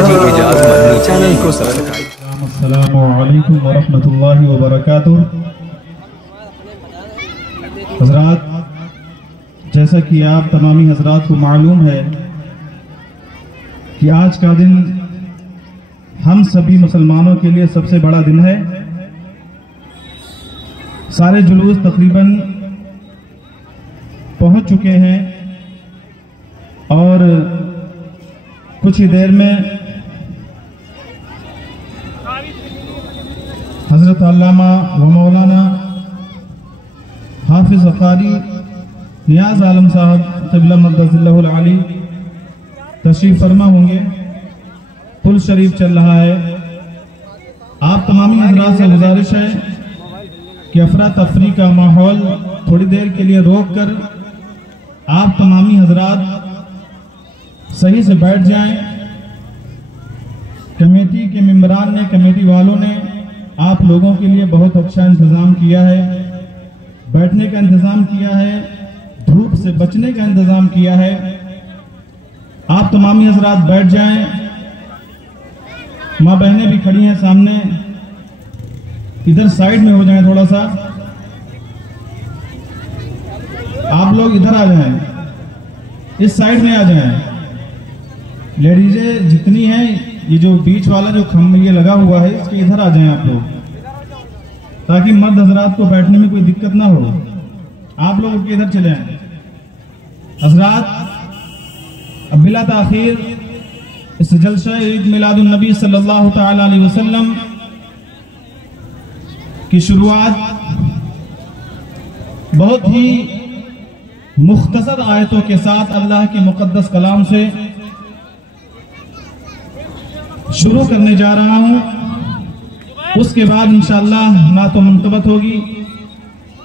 हाजी Ejaz Madani channel को subscribe. अस्सलामु अलैकुम व रहमतुल्लाहि व बरकातुहू। हज़रात, जैसा कि आप तमामी हज़रात को मालूम है कि आज का दिन हम सभी मुसलमानों के लिए सबसे बड़ा दिन है। सारे जुलूस तकरीबन पहुंच चुके हैं और कुछ ही देर में हज़रत अल्लामा व मौलाना हाफिज़ कारी नियाज़ आलम साहब क़िबला मद्दज़िल्लहुल आली तशरीफ़ फरमा होंगे। पुल शरीफ चल रहा है। आप तमामी हज़रात से गुजारिश है कि अफरा तफरी का माहौल थोड़ी देर के लिए रोक कर आप तमामी हज़रात सही से बैठ जाएं। कमेटी के मेंबरान ने, कमेटी वालों ने आप लोगों के लिए बहुत अच्छा इंतज़ाम किया है। बैठने का इंतज़ाम किया है, धूप से बचने का इंतज़ाम किया है। आप तमामी हज़रात बैठ जाएं। माँ बहनें भी खड़ी हैं सामने, इधर साइड में हो जाएं। थोड़ा सा आप लोग इधर आ जाएं, इस साइड में आ जाएं। लेडीजें जितनी हैं, ये जो बीच वाला जो खम्भ ये लगा हुआ है, इसके इधर आ जाएं आप लोग, ताकि मर्द हजरात को बैठने में कोई दिक्कत ना हो। आप लोग इधर चले आए। हजरात, अब बिला ताखीर इस जलसा ईद मिलादुन नबी सल्लल्लाहु तआला अलैहि वसल्लम की शुरुआत बहुत ही मुख्तसर आयतों के साथ अल्लाह के मुकद्दस कलाम से शुरू करने जा रहा हूं। उसके बाद इंशाअल्लाह ना तो मुंतबत होगी,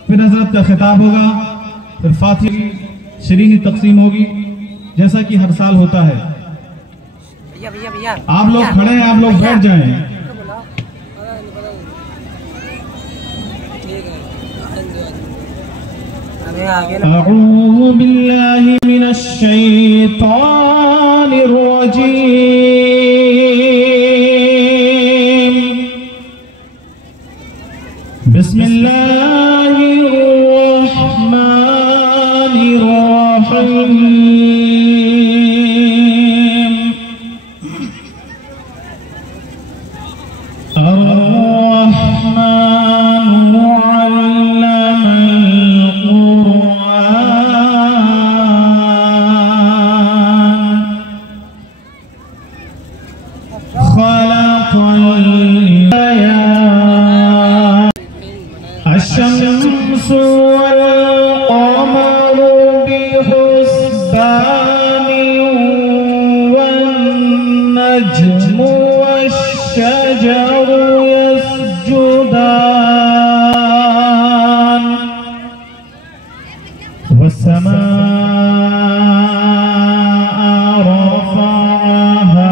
फिर हजरत का खिताब होगा, फिर फातिहा की शरीनी तकसीम होगी, जैसा कि हर साल होता है। आप लोग खड़े हैं, आप लोग बैठ जाएं। अऊज़ु बिल्लाहि मिनश शैतानिर रजीम। बिस्मिल्लाहिर रहमानिर रहीम। अश्शम्सु वल क़मरु बिहुस्बानिन वन नज्मु वश्शजरु यस्जुदान वस्समाअ रफ़अहा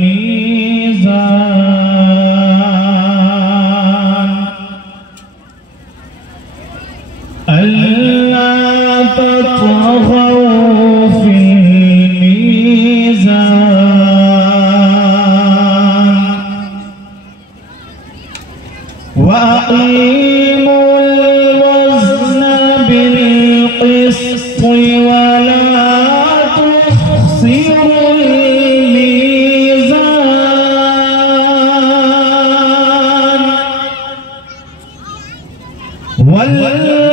मीज़ान अल्ला तत्ग़ौ फ़िल मीज़ान वअक़ीमुल वज़्न बिल-क़िस्ति वला तुख़्सिरुल मीज़ान वल-अर्ज़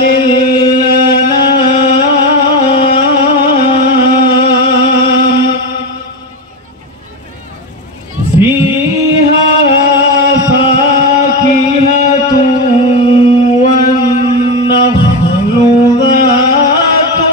लिल-अनाम फ़ीहा फ़ाकिहतुन वन-नख़्लु ज़ातु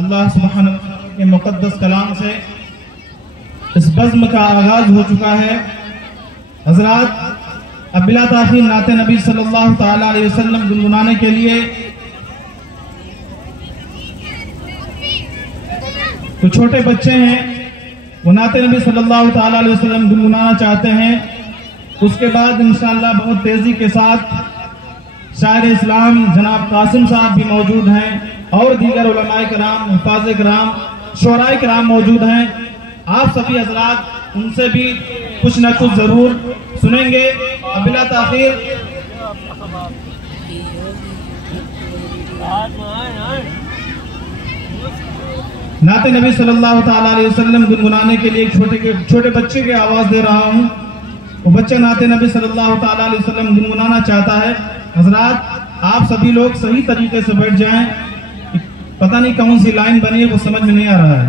अल्लाह सुब्हानहू व तआला के मुक़द्दस कलाम से इस बज़्म का आगाज हो चुका है। हज़रात, अब बिला ताख़ीर नाते नबी सल्लल्लाहु तआला अलैहि वसल्लम गुनगुनाने के लिए तो छोटे बच्चे हैं, वो नाते नबी सल्लल्लाहु तआला अलैहि वसल्लम गुनगुनाना चाहते हैं। उसके बाद इंशाअल्लाह बहुत तेजी के साथ शायर इस्लाम जनाब कासिम साहब भी मौजूद हैं और दीगर उलमाए कराम, हुफ़ाज़े कराम, शोराए कराम मौजूद हैं। आप सभी हज़रात उनसे भी कुछ न कुछ जरूर सुनेंगे। अब बिला ताख़ीर नाते नबी सल्लल्लाहु तआला अलैहि वसल्लम गुनगुनाने के लिए एक छोटे बच्चे की आवाज दे रहा हूँ। वो बच्चा नाते नबी सल्लल्लाहु तआला अलैहि वसल्लम गुनगुनाना चाहता है। हजरात, आप सभी लोग सही तरीके से बैठ जाएं। पता नहीं कौन सी लाइन बनी है, वो समझ में नहीं आ रहा है।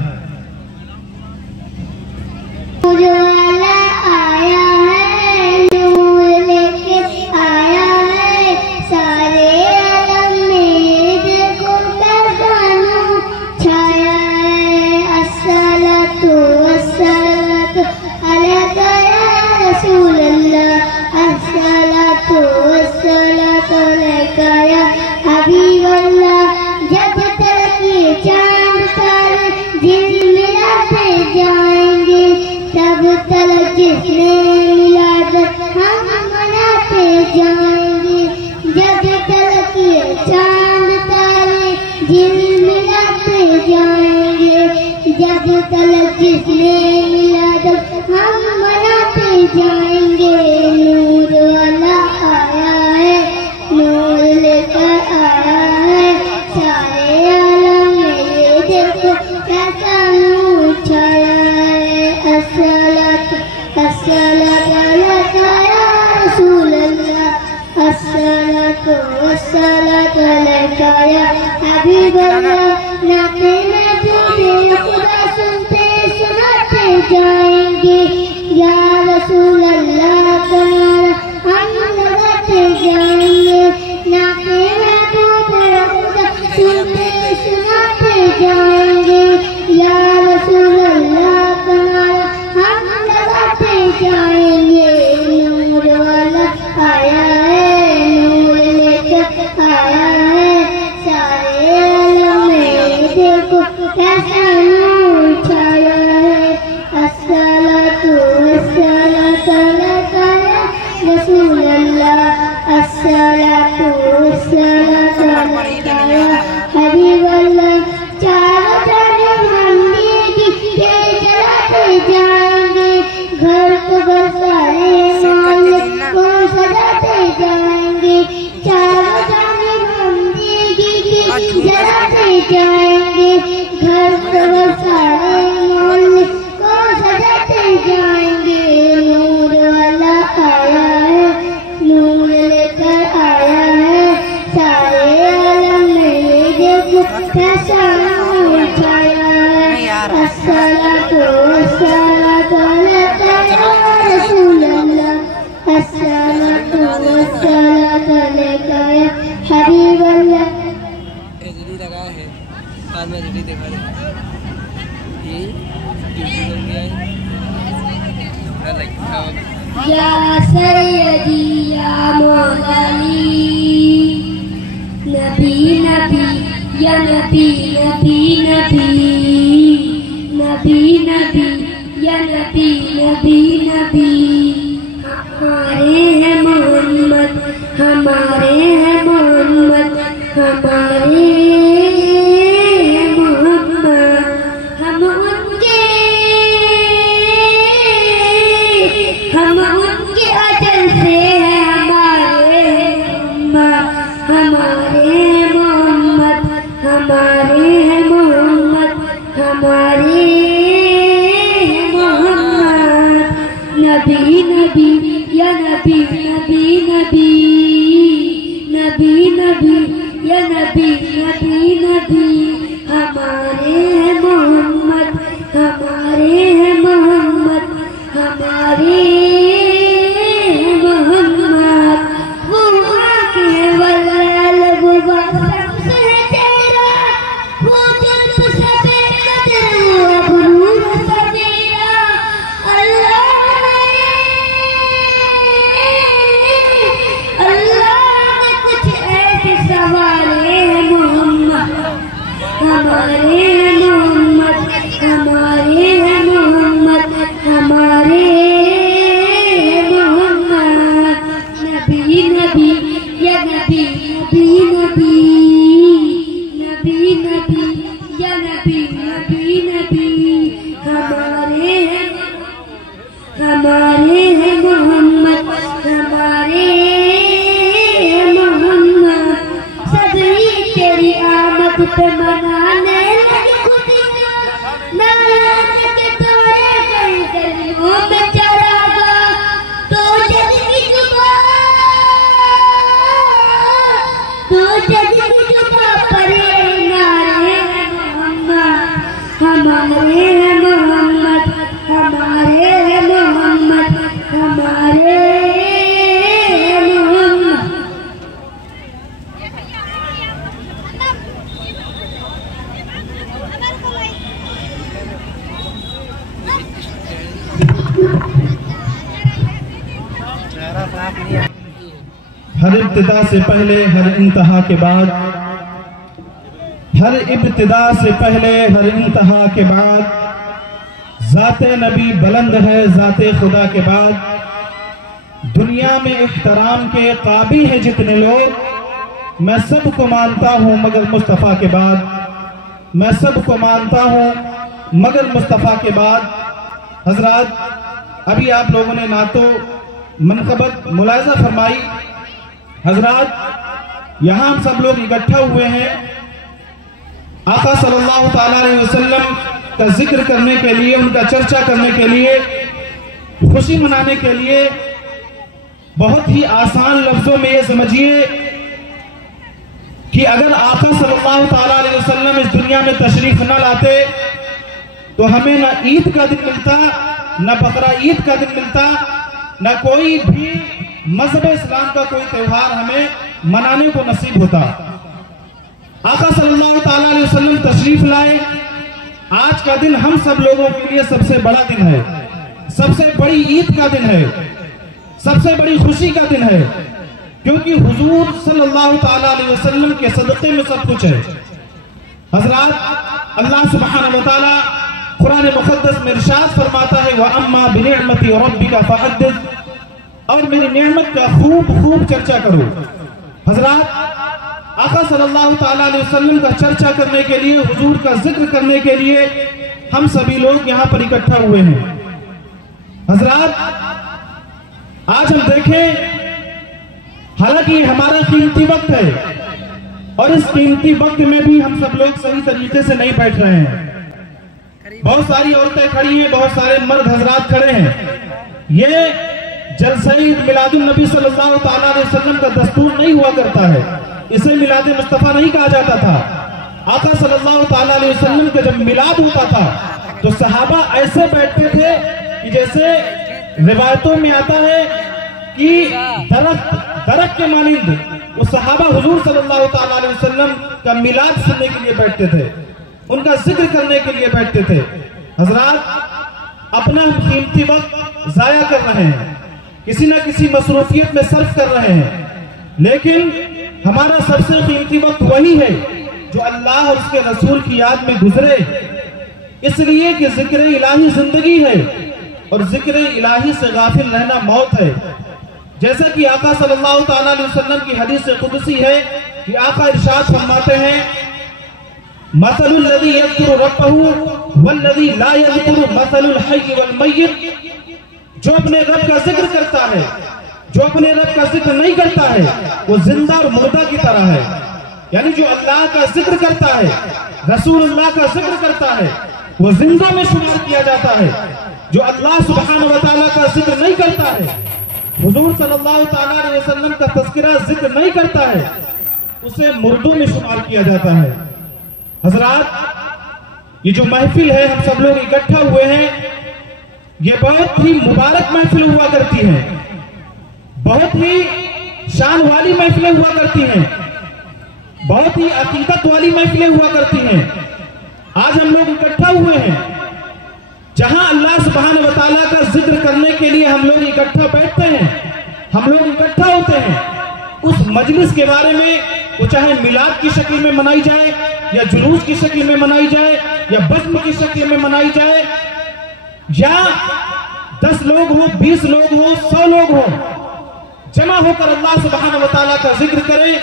आया है, नूर लेके आया है, सारे आलम में देखो पैगाम छाया है। अस्सलातु वस्सलातु अलैका या रसूल अल्लाह, अस्सलातु वस्सलातु अलैका या हबीब अल्लाह। जब तक ये चांद तारे दिन मिलाते जाएंगे, तब तक जिसने मिलाकर हम मनाते जाएंगे। जब तक ये चांद तारे दिन मिलाते जाएंगे, जब तक जिसने मिलाकर हम मनाते जाएंगे। नूर वाला आया है, नूर लेकर आया है, सारे आलम में देखो कैसा नूर छाया है। अस्सलातु अलैका या रसूल अल्लाह, अस्सलातु वस्सलातु अलैका या हबीब अल्लाह। नाते महबूबे खुदा सुनते सुनाते जाएंगे, या रसूल अल्लाह तुम्हारा हम लगाते जाएंगे। नाते महबूबे खुदा सुनते सुनाते जाएंगे, या रसूल अल्लाह तुम्हारा हम लगाते जाएंगे। नूर वाला आया है, नूर लेकर आया है, सारे आलम में देखो कैसा नूर छाया है। अस्सलातु वस्सलातु अलैका या रसूल अल्लाह, अस्सलातु वस्सलातु अलैका या हबीब अल्लाह। चारों तरफ हम दीदी के जलाते जाएंगे, घर को बरसाए मौलिक को सजाते जाएंगे। चारों तरफ हम दीदी के जलाते जाएंगे, घर को बरसाए मौलिक को सजाते जाएंगे। नूर वाला आया है, नूर लेकर आया है, सारे आलम में देखो कैसा नूर छाया है। अस्सलातु वस्सलातु अलैका या रसूल अल्लाह, अस्सलातु वस्सलातु अलैका या हबीब अल्लाह। एचडी लगा है, कान में एचडी दिखा रहे ये ड्यूटी करके आए पूरा लाइक या सैयदी या मौला नबी नबी या नबी नबी नबी हमारे हैं मोहम्मद, हमारे हैं मोहम्मद, हमारे हैं मोहम्मद। वो आके वलाल वो शम्स है तेरा, वो जुल्फ से बेकदर अबरू सवेरा। अल्लाह ने कुछ ऐसे सवारे हैं मोहम्मद, हमारे हैं मोहम्मद, हमारे हैं मोहम्मद, हमारे हैं मोहम्मद। नबी नबी या नबी नबी नबी, नबी नबी या नबी नबी नबी हमारे हैं, हमारे हैं मोहम्मद, हमारे हैं मोहम्मद। सभी तेरी आमद पे मनाने लगी खुशियाँ, नाराज के तोड़े गए गलियों में चरागा। तो जग की जुबां, तो जग की जुबां पर ये नारे हैं मोहम्मद, हमारे हैं मोहम्मद, हमारे हैं मोहम्मद, हमारे हैं मोहम्मद। हर इब्तिदा से पहले हर इंतहा के बाद, हर इब्तिदा से पहले हर इंतहा के बाद, ज़ाते नबी बुलंद है ज़ाते खुदा के बाद। दुनिया में इख्तराम के काबिल है जितने लोग, मैं सबको मानता हूँ मगर मुस्तफ़ा के बाद, मैं सबको मानता हूँ मगर मुस्तफ़ा के बाद। हजरात, अभी आप लोगों ने ना तो मनक़बत मुलाज़ा फरमाई। हजरात, यहाँ हम सब लोग इकट्ठा हुए हैं आका सल्लल्लाहु ताला अलैहि वसल्लम का जिक्र करने के लिए, उनका चर्चा करने के लिए, खुशी मनाने के लिए। बहुत ही आसान लफ्जों में ये समझिए कि अगर आका सल्लल्लाहु ताला अलैहि वसल्लम इस दुनिया में तशरीफ न लाते तो हमें न ईद का दिन मिलता, न बकरा ईद का दिन मिलता, न कोई भी मजहब इस्लाम का कोई त्योहार हमें मनाने को नसीब होता। आका सल्लल्लाहु ताला अलैहि वसल्लम तशरीफ लाए। आज का दिन हम सब लोगों के लिए सबसे बड़ा दिन है, सबसे बड़ी ईद का दिन है, सबसे बड़ी खुशी का दिन है, क्योंकि हुजूर सल्लल्लाहु ताला अलैहि वसल्लम के सदक़े में सब कुछ है। हजरात, अल्लाह सुब्हानहु व तआला कुरान मुक़द्दस में इरशाद फरमाता है, व अम्मा बिनिअमति रब्बिका फहद्दिस, और मेरी नेमत का खूब खूब चर्चा करो। हजरात, आका सल्लल्लाहु ताला अलैहि वसल्लम का चर्चा करने के लिए, हुजूर का जिक्र करने के लिए हम सभी लोग यहाँ पर इकट्ठा हुए हैं। हजरात, आज हम देखें, हालांकि हमारा कीमती वक्त है और इस कीमती वक्त में भी हम सब लोग सही तरीके से नहीं बैठ रहे हैं। बहुत सारी औरतें खड़ी हैं, बहुत सारे मर्द हजरात खड़े हैं। ये जलसा-ए मिलादुन नबी सल्लल्लाहु ताला अलैहि वसल्लम का दस्तूर नहीं हुआ करता है, इसे मिलाद मुस्तफा नहीं कहा जाता था। आका सल्लल्लाहु ताला अलैहि वसल्लम का जब मिलाद होता था तो सहाबा ऐसे बैठते थे कि जैसे रिवायतों में आता है कि दरख्त के मानिंद वो सहाबा हुजूर सल्लल्लाहु ताला अलैहि वसल्लम का मिलाद सुनने के लिए बैठते थे, उनका जिक्र करने के लिए बैठते थे। हजरात, अपना कीमती वक्त जाया कर रहे हैं, किसी न किसी मसरूफियत में सर्फ कर रहे हैं, लेकिन हमारा सबसे कीमती वक्त वही है जो अल्लाह और उसके रसूल की याद में गुजरे, इसलिए कि जिक्र इलाही जिंदगी है और जिक्र इलाही से गाफिल रहना मौत है। जैसा कि आका सल्लल्लाहु ताला अलैहि वसल्लम की हदीस कुदसी है कि आका इरशाद फरमाते हैं, मसलुल लज़ी यज़कुरु रब्बहु वल्लज़ी ला यज़कुरु मसलुल हय्य वल मय्यित। जो अपने रब का जिक्र करता है, जो अपने रब का जिक्र नहीं करता है, वो जिंदा और मुर्दा की तरह है। यानी जो अल्लाह का जिक्र करता है, रसूलुल्लाह का जिक्र करता है, वो जिंदा में शुमार किया जाता है। जो अल्लाह सुब्हानहु व तआला का जिक्र नहीं करता है, हुजूर सल्लल्लाहु ताला अलैहि वसल्लम का तज़किरा जिक्र नहीं करता है, उसे मुर्दों में शुमार किया जाता है। हजरात, ये जो महफिल है, हम सब लोग इकट्ठा हुए हैं, ये बहुत ही मुबारक महफिल हुआ करती है, बहुत ही शान वाली महफिलें हुआ करती हैं, बहुत ही अकीदत वाली महफिलें हुआ करती हैं। आज हम लोग इकट्ठा हुए हैं, जहां अल्लाह सुब्हानहू व तआला का जिक्र करने के लिए हम लोग इकट्ठा बैठते हैं, हम लोग इकट्ठा होते हैं। उस मजलिस के बारे में, वो चाहे मिलाद की शक्ल में मनाई जाए, या जुलूस की शक्ल में मनाई जाए, या बज़्म की शक्ल में मनाई जाए, या 10 लोग हो, 20 लोग हो, 100 लोग हो, जमा होकर अल्लाह सुब्हानहू व तआला का जिक्र करें,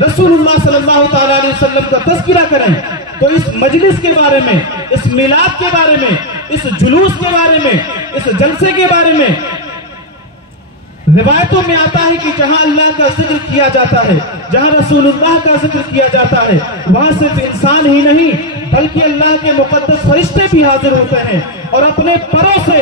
रसूलुल्लाह सल्लल्लाहु ताला अलैहि वसल्लम का तज़किरा करें, तो इस मजलिस के बारे में, इस मिलाद के बारे में, इस जुलूस के बारे में, इस जलसे के बारे में रिवायतों में आता है कि जहां अल्लाह का जिक्र किया जाता है, जहां रसूलुल्लाह का जिक्र किया जाता है, वहां सिर्फ इंसान ही नहीं बल्कि अल्लाह के मुकद्दस फरिश्ते भी हाजिर होते हैं और अपने परों से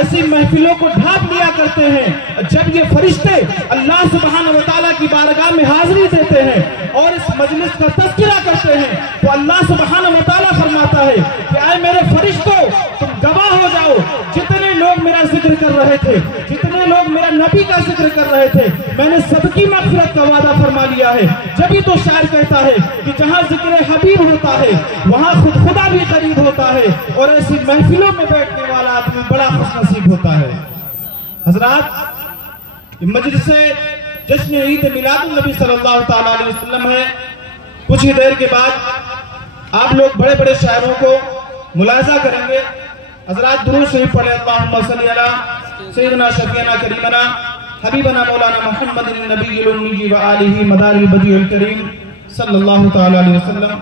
ऐसी महफिलों को ढांप लिया करते हैं। जब ये फरिश्ते अल्लाह सुब्हानहू व तआला की बारगाह में हाजिरी देते हैं और इस मजलिस का तज़किरा करते हैं, तो अल्लाह सुब्हानहू व तआला फरमाता है कि आए मेरे फरिश्तों, तुम गवाह हो जाओ, जितने लोग मेरा जिक्र कर रहे थे, जितने लोग मेरा नबी का जिक्र कर रहे थे, मैंने सबकी मग़फ़िरत का वादा फरमा लिया है। जब ही तो शायर कहता है कि जहां जिक्र हबीब होता है, वहां खुदा भी करीब होता है, और ऐसी महफिलों में बैठने वाला आदमी बड़ा खुशनसीब होता है। हजरात, मजलिस जश्न ईद मिलादुन नबी सल्लल्लाहु ताला अलैहि वसल्लम है। कुछ ही देर के बाद आप लोग बड़े बड़े शायरों को मुलाजा करेंगे। हजरात, दुरूद शरीफ पढ़े, अल्लाहुम्मा सल्ली अला सय्यिदना शफीना करीमना हबीबना मौलाना मुहम्मदिन नबीय्यिल उम्मी व आलिहि मदारिल बदीउल करीम सल्लल्लाहु ताला अलैहि वसल्लम।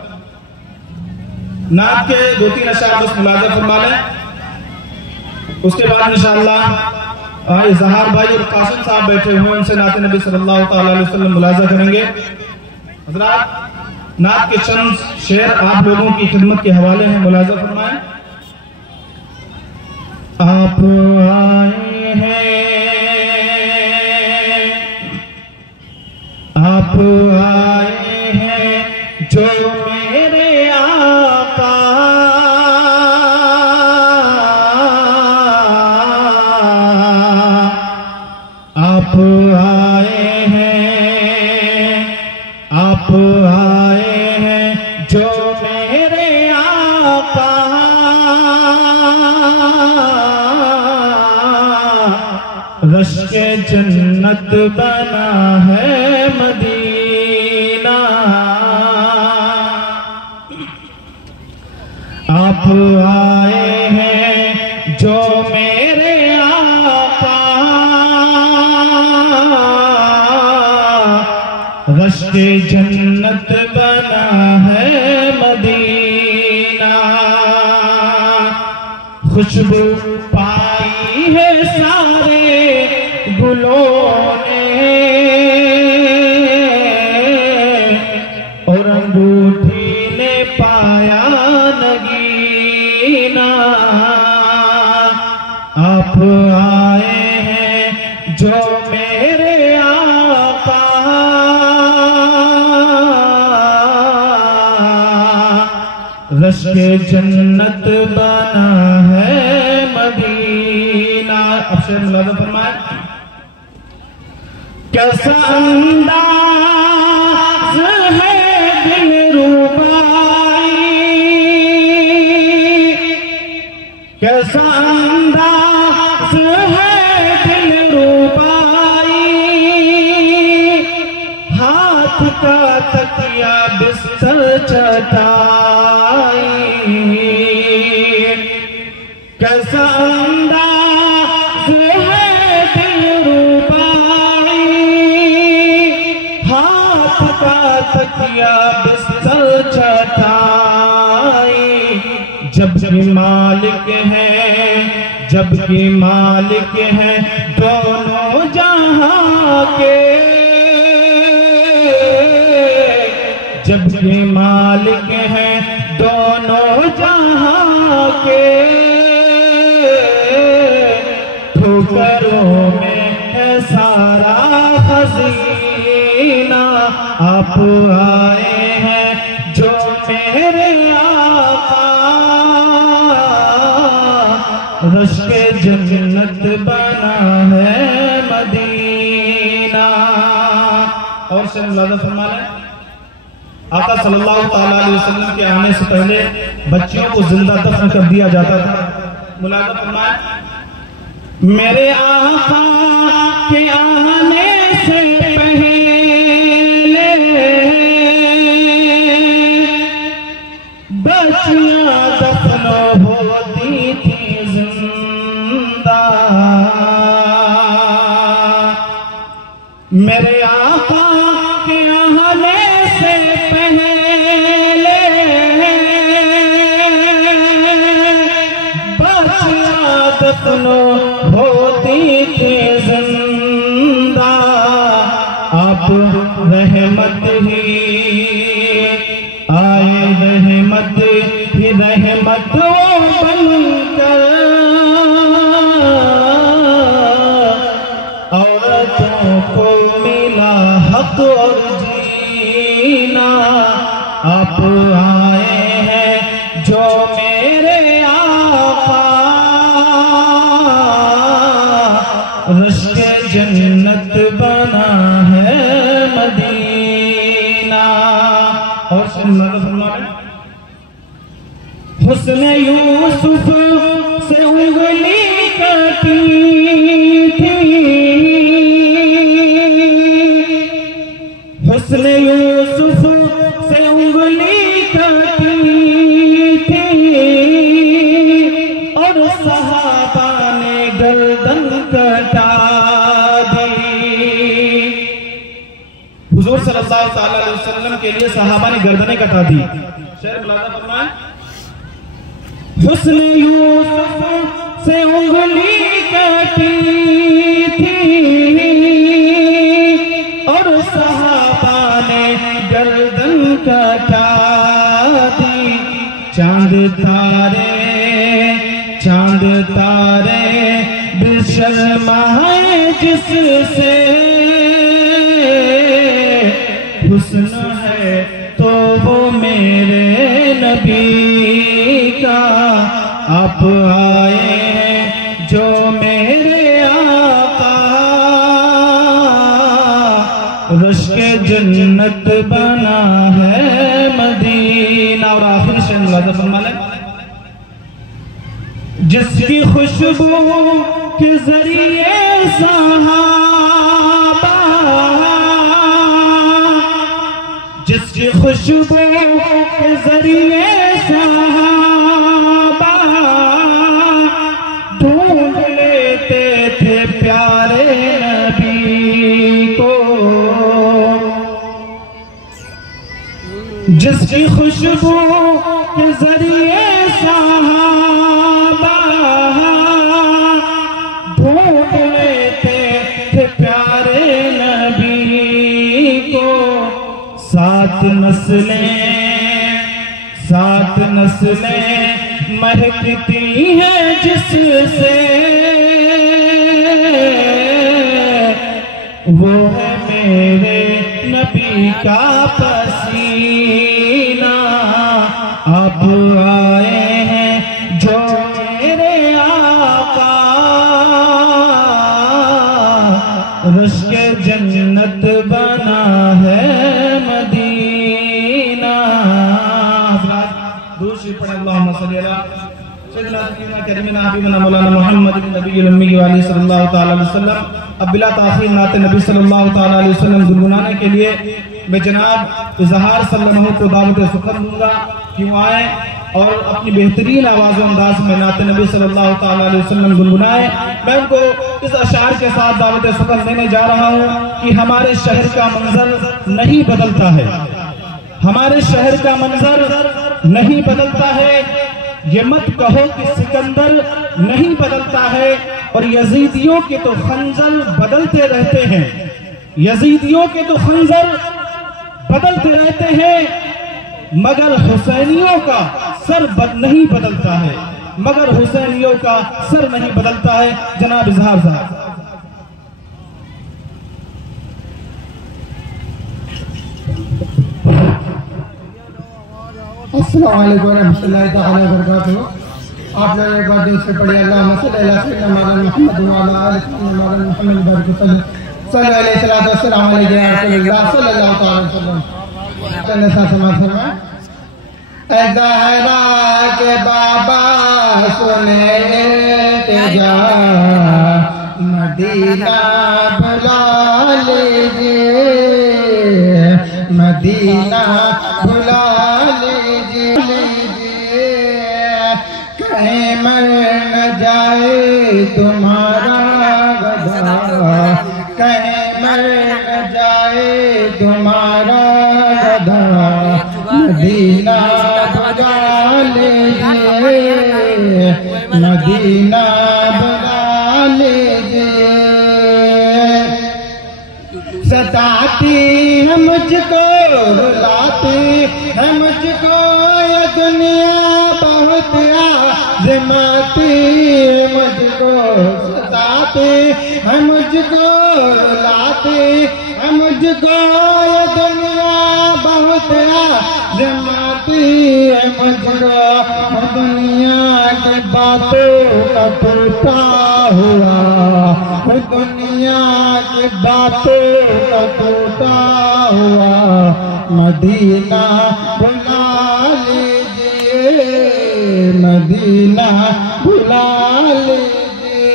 नात के 2-3 अशआर बस मुलाजा फरमा लें, उसके बाद इंशाअल्लाह इजहार भाई और कासिम साहब बैठे हुए, उनसे नाते नबी सल्लल्लाहु ताला अलैहि वसल्लम मुलाजा करेंगे। हजरात, नात के चंद शेर आप लोगों की खिदमत के हवाले हैं, मुलाजा फरमाएं। आप आए हैं, आप आए हैं जो मेरे आका, आप आए हैं, आप आए हैं जो मेरे आका, रश्के जन्नत बना है मदीना, आप आए हैं जो मेरे आका, रश्के जन्नत बना है मदीना, खुशबू पाई है सारे गुलों ने और अंगूठी ने पाया नगीना, आप आए हैं जो मेरे आका, रश्के जन्नत बना है मदीना। अब शेर मुलाज़ा फरमाए। कैसा अंदाज है दिलरुबाई, कैसा अंदाज है दिलरुबाई, हाथ का तकिया बिस्तर चटाई, कैसा अंदाज है दिलरुबाई, हाथ का तकिया बिस्तर चटाई, जबकि मालिक है, जबकि मालिक है दोनों जहां के, जबकि मालिक है दोनों जहां के, ठोकरों में है आप आए हैं जो मेरे आका, रश्के जन्नत बना है मदीना। और मुलाज़ा फरमाना, आका सल्लल्लाहु ताला अलैहि वसल्लम के आने से पहले बच्चियों को जिंदा दफन कर दिया जाता था। मुलाज़ा फरमाया, मेरे आका के आने से पहले बच्चियां दफन होती थी जिंदा। मेरे आका के आने से पहले बच्चियां दफन होती थी जिंदा। आप रहमत ही आए, रहमत ही रहमत बनकर औरतों को मिला हक और जीना। आप आए हैं जो मेरे आका, रश्के जन्नत बना है मदीना। और हुस्न यूसुफ से उंगली कटी थी, हुस्न यूसुफ से उंगली कटी थी और सहाबा ने गर्दन कटा दी। हुजूर सल्लल्लाहु अलैहि वसल्लम के लिए सहाबा ने गर्दनें कटा दी। शेर मुलाज़ा फरमाए, हुस्न यूसुफ से उंगली कटी थी और सहाबा ने गर्दन कटा दी। चांद तारे बेशर्माए जिससे हुस्न है तो वो मेरे नबी का। आप आए हैं जो मेरे आका, रश्के जन्नत बना है मदीना। और आखिर से मुलाज़ा फरमाना, जिसकी खुशबू के जरिए सहाबा, जिसकी खुशबू के जरिए सहाबा ढूंढ लेते थे प्यारे नबी को। जिसकी खुशबू के जरिए सहाबा ढूंढ लेते थे प्यारे नबी को। सात नस्लें महकती हैं जिससे, वो है मेरे नबी का पसीना। आप आए हैं जो मेरे आका, रश्के जन्नत बना है मदीना। दूसरी पढ़े अल्लाहुम्मा सल्ली अला सय्यिदिना करीमिना हबीबिना मौलाना मुहम्मद नबी उम्मी वाली सल्लल्लाहु तआला अलैहि वसल्लम। अब बिला ताखीर नात नबी सल्लल्लाहु तआला अलैहि वसल्लम गुनगुनाने के लिए मैं जनाब इजहार सल्लल्लाहु को दावत सुखन दूंगा कि वो आए और अपनी बेहतरीन आवाज़ अंदाज में नात नबी सल्लल्लाहु तआला अलैहि वसल्लम गुनगुनाए। मैं उनको इस अशार के साथ दावत सुखन देने जा रहा हूँ कि हमारे शहर का मंजर नहीं बदलता है, हमारे शहर का मंजर नहीं बदलता है। ये मत कहो कि सिकंदर नहीं बदलता है। और यजीदियों के तो खंजर बदलते रहते हैं, यजीदियों के तो खंजर बदलते रहते हैं, मगर हुसैनियों का सर नहीं बदलता है, मगर हुसैनियों का सर नहीं बदलता है। जनाब इजहार साहब। अस्सलाम वालेकुम रहमतुल्लाहि तआला बरकातहू। आप लोग एक बार दिल से पढ़िए अल्लाहुम्मा सल्ली अला सय्यिदना मुहम्मद व अला आलि मुहम्मद सल्लल्लाहु अलैहि वसल्लम या रसूलल्लाह सल्लल्लाहु अलैहि वसल्लम। चलने सा समाज में ऐ ज़हरा के बाबा सुने के जा मदीना बुला लीजिए, मदीना बुला लीजिए, कहीं मर न जाए तुम्हारा गधा, कहीं मर न जाए तुम्हारा गधा, मदीना बुला लीजिए, मदीना बुला लीजिए। सताती है मुझको, रुलाती है मुझको ये दुनिया, बहुत आज़माती है मुझको, सताती है मुझको, रुलाती है मुझको ये दुनिया, बहुत आज़माती है मुझको। दुनिया की बातों का टूटा हुआ, दुनिया की बातों का टूटा हुआ, मदीना बुला लीजिए, मदीना बुला लीजिए।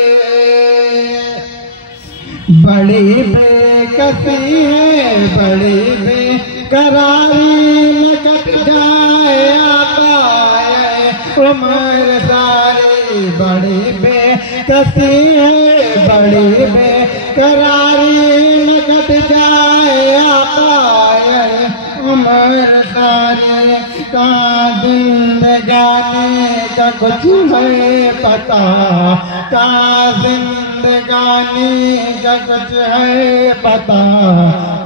बड़ी बेकसी है, बड़ी बेकरारी, न कट जाए आता है उम्र सारी, बड़ी बेकसी है, बड़ी बेकरारी, न कट जाए आता है उम्र सारी। कहाँ जिंदगानी का कुछ है पता, कहाँ जिंदगानी का कुछ है पता,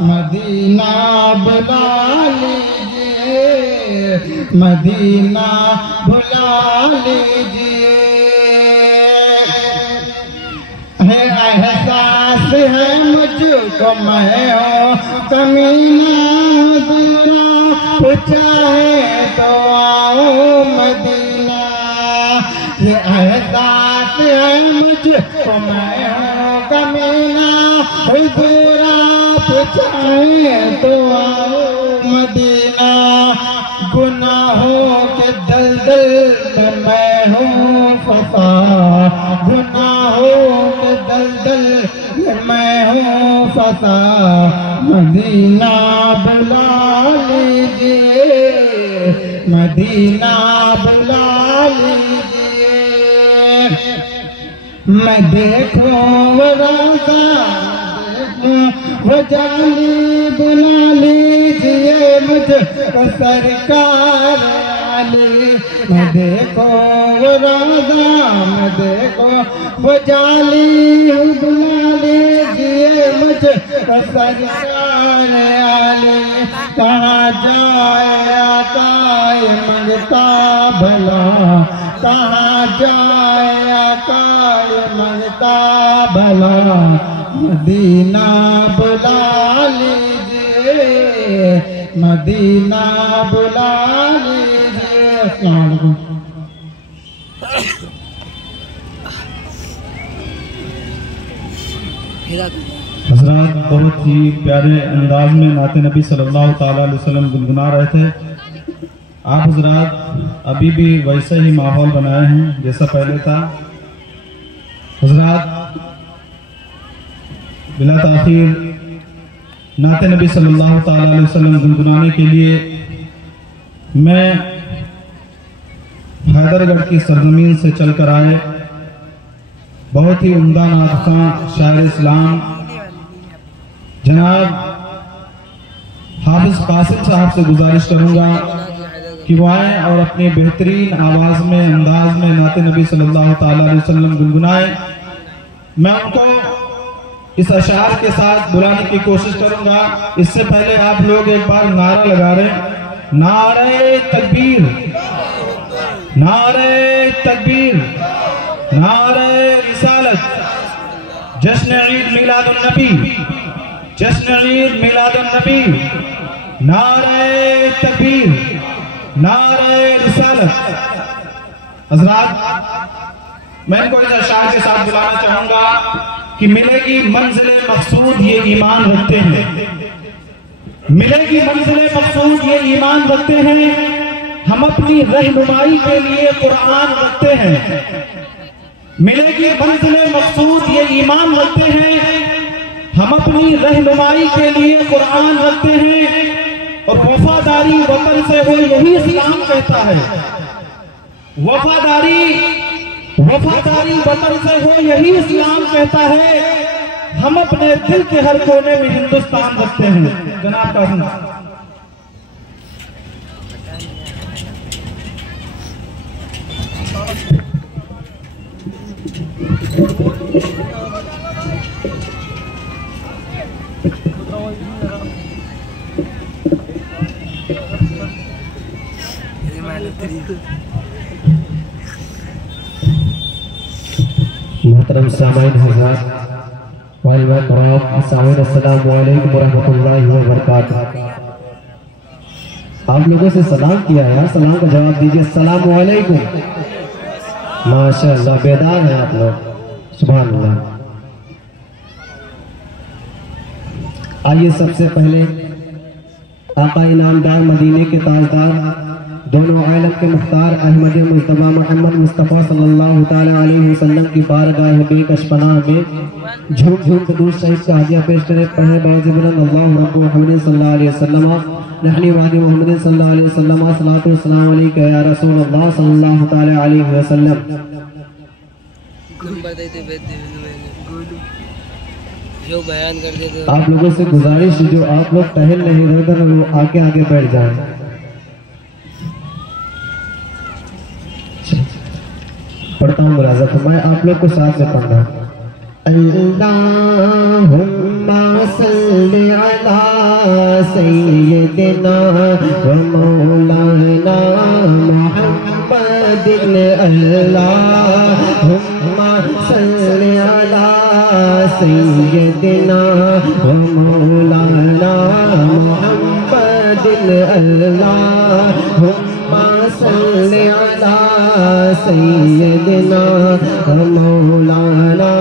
मदीना बुला लीजिए, मदीना बुला लीजिए। है एहसास है मुझको मैं हो कमीना, दूरा चाहे तो आओ मदीना। ये एहसास है मुझको मैं हो कमीना, दूरा चाहे तो आओ मदीना। गुनाहों के दलदल में मैं हूँ फंसा, गुनाहों के दलदल में मैं हूँ फंसा, मदीना बुला लीजिए, मदीना बुला लीजिए। मैं देखूं वो राजा, वो जानी बुला लीजिए मुझको सरकार आली। मैं देखो वो राजा, मैं देखो वो जाली, बुला लीजिए मुझको सरकार आली। कहाँ जाए आता ये मंगता भला, कहाँ जाए आता ये मंगता भला, मदीना बुला लीजिए, मदीना बुला लीजिए। अस्सलाम वालेकुम। हज़रात बहुत ही प्यारे अंदाज में नाते नबी सल्लल्लाहु ताला अलैहि वसल्लम गुनगुना रहे थे। आप हज़रात अभी भी वैसे ही माहौल बनाए हैं जैसा पहले था। हज़रात बिला ताखीर नाते नबी सल्लल्लाहु ताला अलैहि वसल्लम गुनगुनाने के लिए मैं हैदरगढ़ की सरजमीन से चलकर आए। बहुत ही उम्दा नातखां शायर इस्लाम जनाब हाफिज कासिम साहब से गुजारिश करूंगा कि वो आए और अपनी बेहतरीन आवाज में अंदाज में नाते नबी सल्लल्लाहु ताला अलैहि वसल्लम गुनगुनाए। मैं उनको इस अशार के साथ बुलाने की कोशिश करूंगा। इससे पहले आप लोग एक बार नारा लगा रहे, नारे तकबीर, नारे तकबीर, नारे रिसालत, जश्न ईद मिलादुन नबी, जश्न ईद मिलादुन नबी, नारे तकबीर, नारे रिसालत। हज़रात, मैं इनको इस अशार के साथ बुलाना चाहूंगा कि मिलेगी मंजिल मकसूद ये ईमान रखते हैं, मिलेगी मंजिल मकसूद ये ईमान रखते हैं, हम अपनी रहनुमाई के लिए कुरान रखते हैं। मिलेगी मंजिल मकसूद ये ईमान रखते हैं, हम अपनी रहनुमाई के लिए कुरान रखते हैं। और वफादारी वतन से हो यही इस्लाम कहता है, वफादारी वतन से हो यही इस्लाम कहता है। हम अपने दिल के हर कोने में हिंदुस्तान रखते हैं। जनाब कासिम मोहतरम सामाईन हज़रात, अस्सलामु अलैकुम वरहमतुल्लाहि वबरकातुहू। आप लोगों से सलाम किया है, सलाम का जवाब दीजिए। अस्सलामु अलैकुम। माशाअल्लाह, बेदार हैं आप लोग, सुभान अल्लाह। आइए सबसे पहले आका इनामदार मदीने के ताजदार दोनों आलम के मुख्तार अहमद मुस्तफा मोहम्मद मुस्तफ़ा सल्लल्लाहु तआला अलैहि वसल्लम की बारगाह बेकशपनाह में झूम झूम दुरूद शरीफ का हदिया पेश करें। पढ़े बाज़िबरन अल्लाहु रब्बु मुहम्मद सल्लल्लाहु अलैहि वसल्लम नहनी वादी मोहम्मद सल्लल्लाहु अलैहि वसल्लम सलातु वस्सलाम अलैका या रसूल अल्लाह सल्लल्लाहु तआला अलैहि वसल्लम। जो बयान कर देते आप लोगों से गुजारिश, जो आप लोग टहल नहीं रहे वो आगे आगे बैठ जाएं। पढ़ता हूँ मुलाज़ा फरमाए, आप लोग को साथ में पढ़ना। अल्लाहुम्मा सल्लि अला सय्यिदिना व मौलाना मुहम्मदिन। अल्लाहुम्मा सल्लि अला सय्यिदिना व मौलाना मुहम्मदिन। अल्लाहुम्मा सल्लि अला सय्यिदिना व मौलाना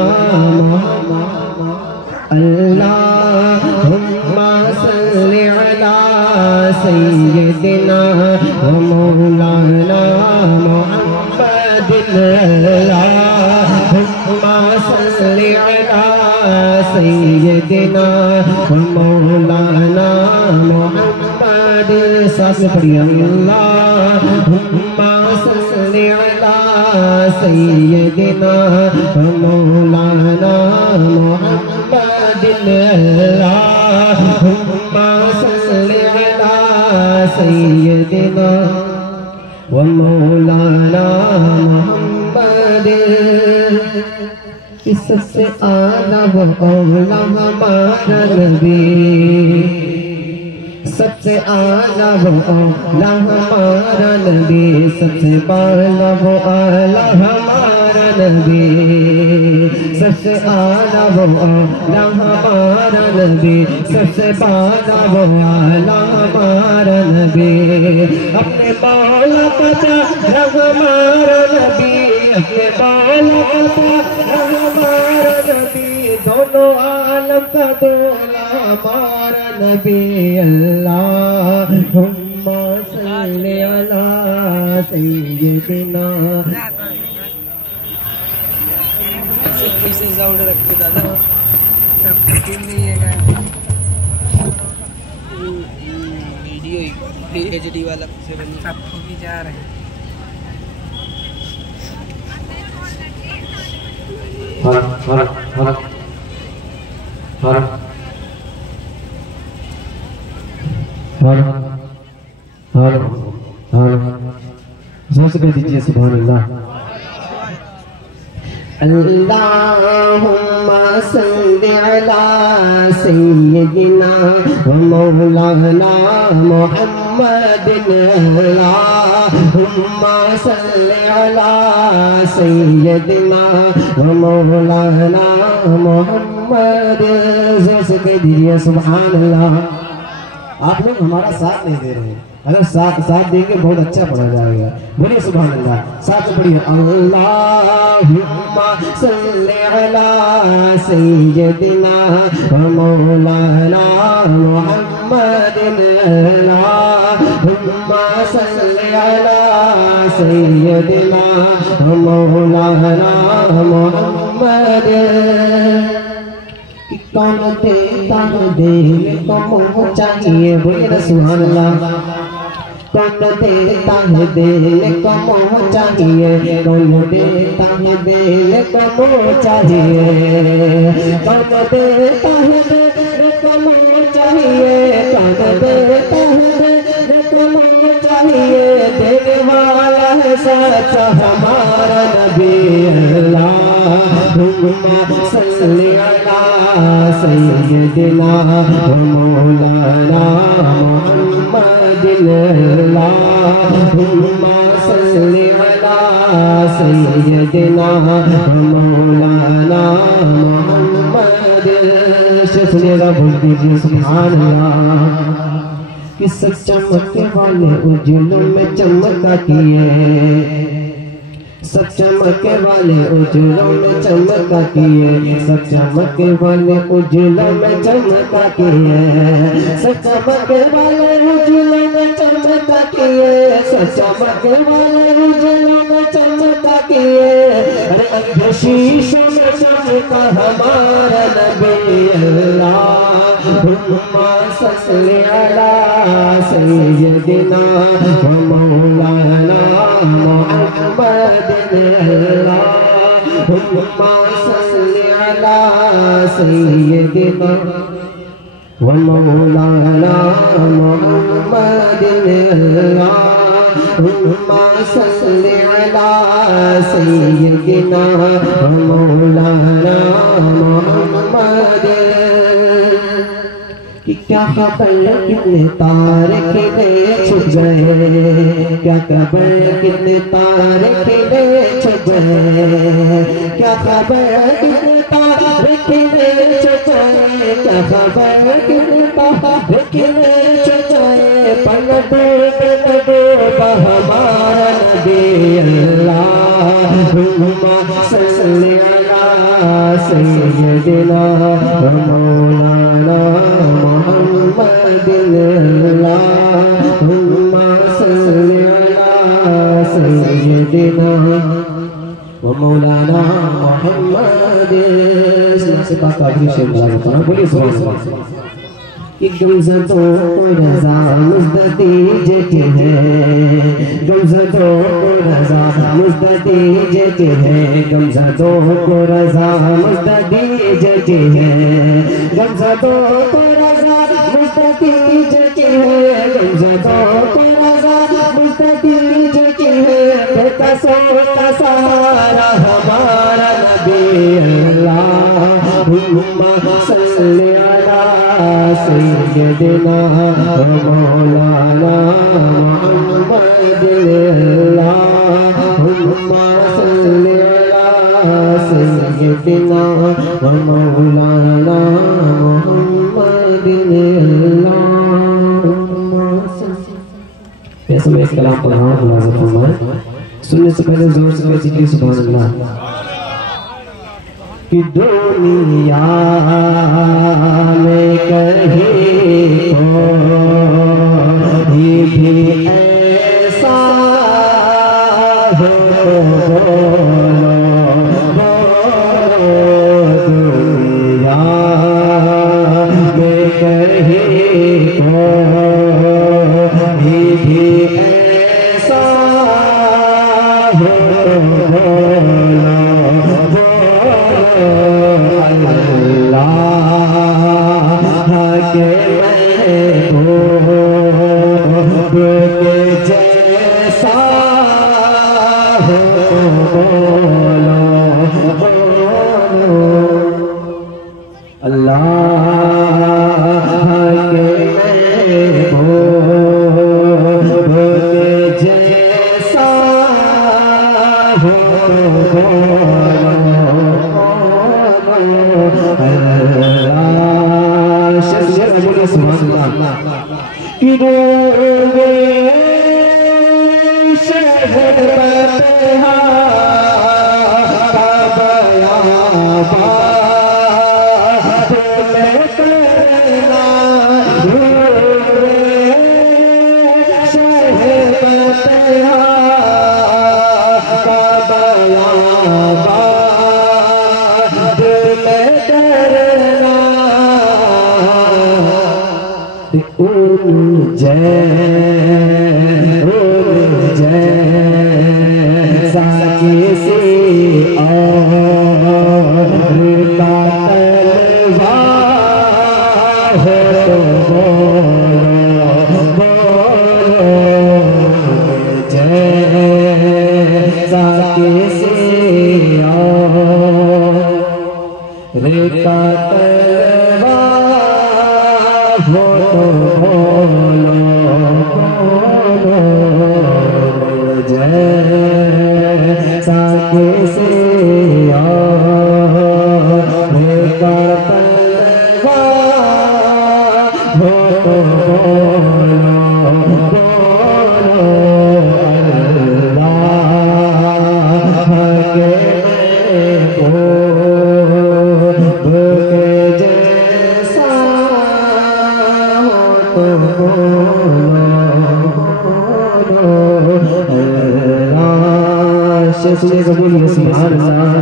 मुहम्मद। अल्लाहुम्मा सल्लि अला सय्यिदिना व मौलाना मुहम्मदिन। अल्लाहुम्मा सल्लि अला सय्यिदिना व मौलाना मुहम्मद। साथ में पढ़िए। अल्लाहुम्मा सल्लि अला सय्यिदिना व मौलाना मुहम्मदिन। अल्लाहुम्मा सल्लि अला सय्यिदिना व मौलाना मुहम्मद। इस सबसे आला वो औला हमारा नबी, सबसे आला वो औला हमारा नबी, सबसे बाला वो आला हमारा नबी, सबसे आला वो आला हमारा नबी, सबसे बाला वो आला हमारा नबी। अपने मौला का चाहा हमारा नबी, अपने मौला का चाहा हमारा नबी, दोनों आलम का दूल्हा हमारा नबी। अल्लाहुम्मा सल्लि अला सय्यिदिना। पीछे साउंड रखते दादा, नहीं है वीडियो HD वाला से बनी सबको भी जा रहे हैं। जोर से कह दीजिए सुभान अल्लाह। अल्लाहुम्मा सल्लि अला सय्यिदिना व मौलाना मुहम्मदिन। अल्लाहुम्मा सल्लि अला सय्यिदिना व मौलाना मुहम्मद। जोर से कह दीजिए सुभान अल्लाह। आप लोग हमारा साथ नहीं दे रहे हैं। अगर साथ देंगे बहुत अच्छा पढ़ा जाएगा। बोलिए सुभान अल्लाह। साथ में पढ़िए अल्लाहुम्मा सल्ली अला सय्यदिना व मौलाना मुहम्मदिन अल्लाहुम्मा सल्ली अला सय्यदिना व मौलाना मुहम्मदिन। कौन देता दिल को मुँह चाहिए, बोले ना सुभान अल्लाह। कौन देता है दिल को मुँह चाहिए, कौन देता है दिल को मुँह चाहिए, कौन देता है दिल को मुँह चाहिए, कौन देता है दिल को मुँह चाहिए। देने वाला है सच्चा हमारा नबी अल्लाहुम्मा सल्ली अला सय्यदिना व मौलाना मुहम्मदिन अल्लाहुम्मा सल्ली अला सय्यदिना व मौलाना मुहम्मदिन। सुनिएगा, बोल दीजिए सुभान अल्लाह। कि सब चमकने वाले उज्जलों में चमका किए, सब चमके वाले उज्जलों में चमका किए, सब चमके वाले उज्जलों में चमका किए, सब चमके वाले उज्जलों में चमका किए, सब चमके वाले उज्जलों में चमका किए। अरे शीशों में चमका हमारा नबी अल्लाहुम्मा सल्ली अला सय्यदिना व मौलाना मुहम्मदिन अल्लाहुम्मा सल्ली अला सय्यदिना व मौलाना मुहम्मदिन अल्लाहुम्मा सल्ली अला सय्यदिना व मौलाना मुहम्मदिन। कि क्या खबर कितने तारे खिले छुप गए, क्या खबर कितने तारे खिले छुप गए, क्या खबर कितने तारे खिले छुप गए, क्या खबर कितने तारे खिले छुप गए। पलट डूबा हमारा नबी अल्लाहुम्मा सल्ली अला सय्यदिना व मौलाना मुहम्मदिन अल्लाहुम्मा सल्ली अला सय्यदिना व मौलाना मुहम्मदिन। से बात आखिरी शेर बोलिए सुभान अल्लाह। कि गमज़दों को रज़ा मुज़्ददी जेती है, गमज़दों को रज़ा मुज़्ददी जेती है, गमज़दों को रज़ा मुज़्ददी जेती है, गमज़दों को रज़ा मुज़्ददी जेती है, गमज़दों को रज़ा मुज़्ददी जेती है। बेकसों का सहारा हमारा नबी अल्लाहुम्मा सल्ली अला सय्यदिना व मौलाना मुहम्मदिन अल्लाहुम्मा सल्ली अला सय्यदिना व मौलाना मुहम्मदिन अल्लाहुम्मा सल्ली। ऐसे में इस कलाम पर हाथ लाज़िम फरमाएं। सुनने से पहले जोर से कीजिए सुभान अल्लाह। कि दुनिया में कहीं कोई भी ऐसा हो, दुनिया में कहीं कोई भी ऐसा हो, अल्लाह के महबूब कि रोवे शहर बतहा का बयाबा दिल करना रोवे शहर बतहा का बयाबा दिल करना जय साकी से और का तलवा हो बोलो जय साकी से और का तलवा हो बोलो जय साके से बोलिए सुभान अल्लाह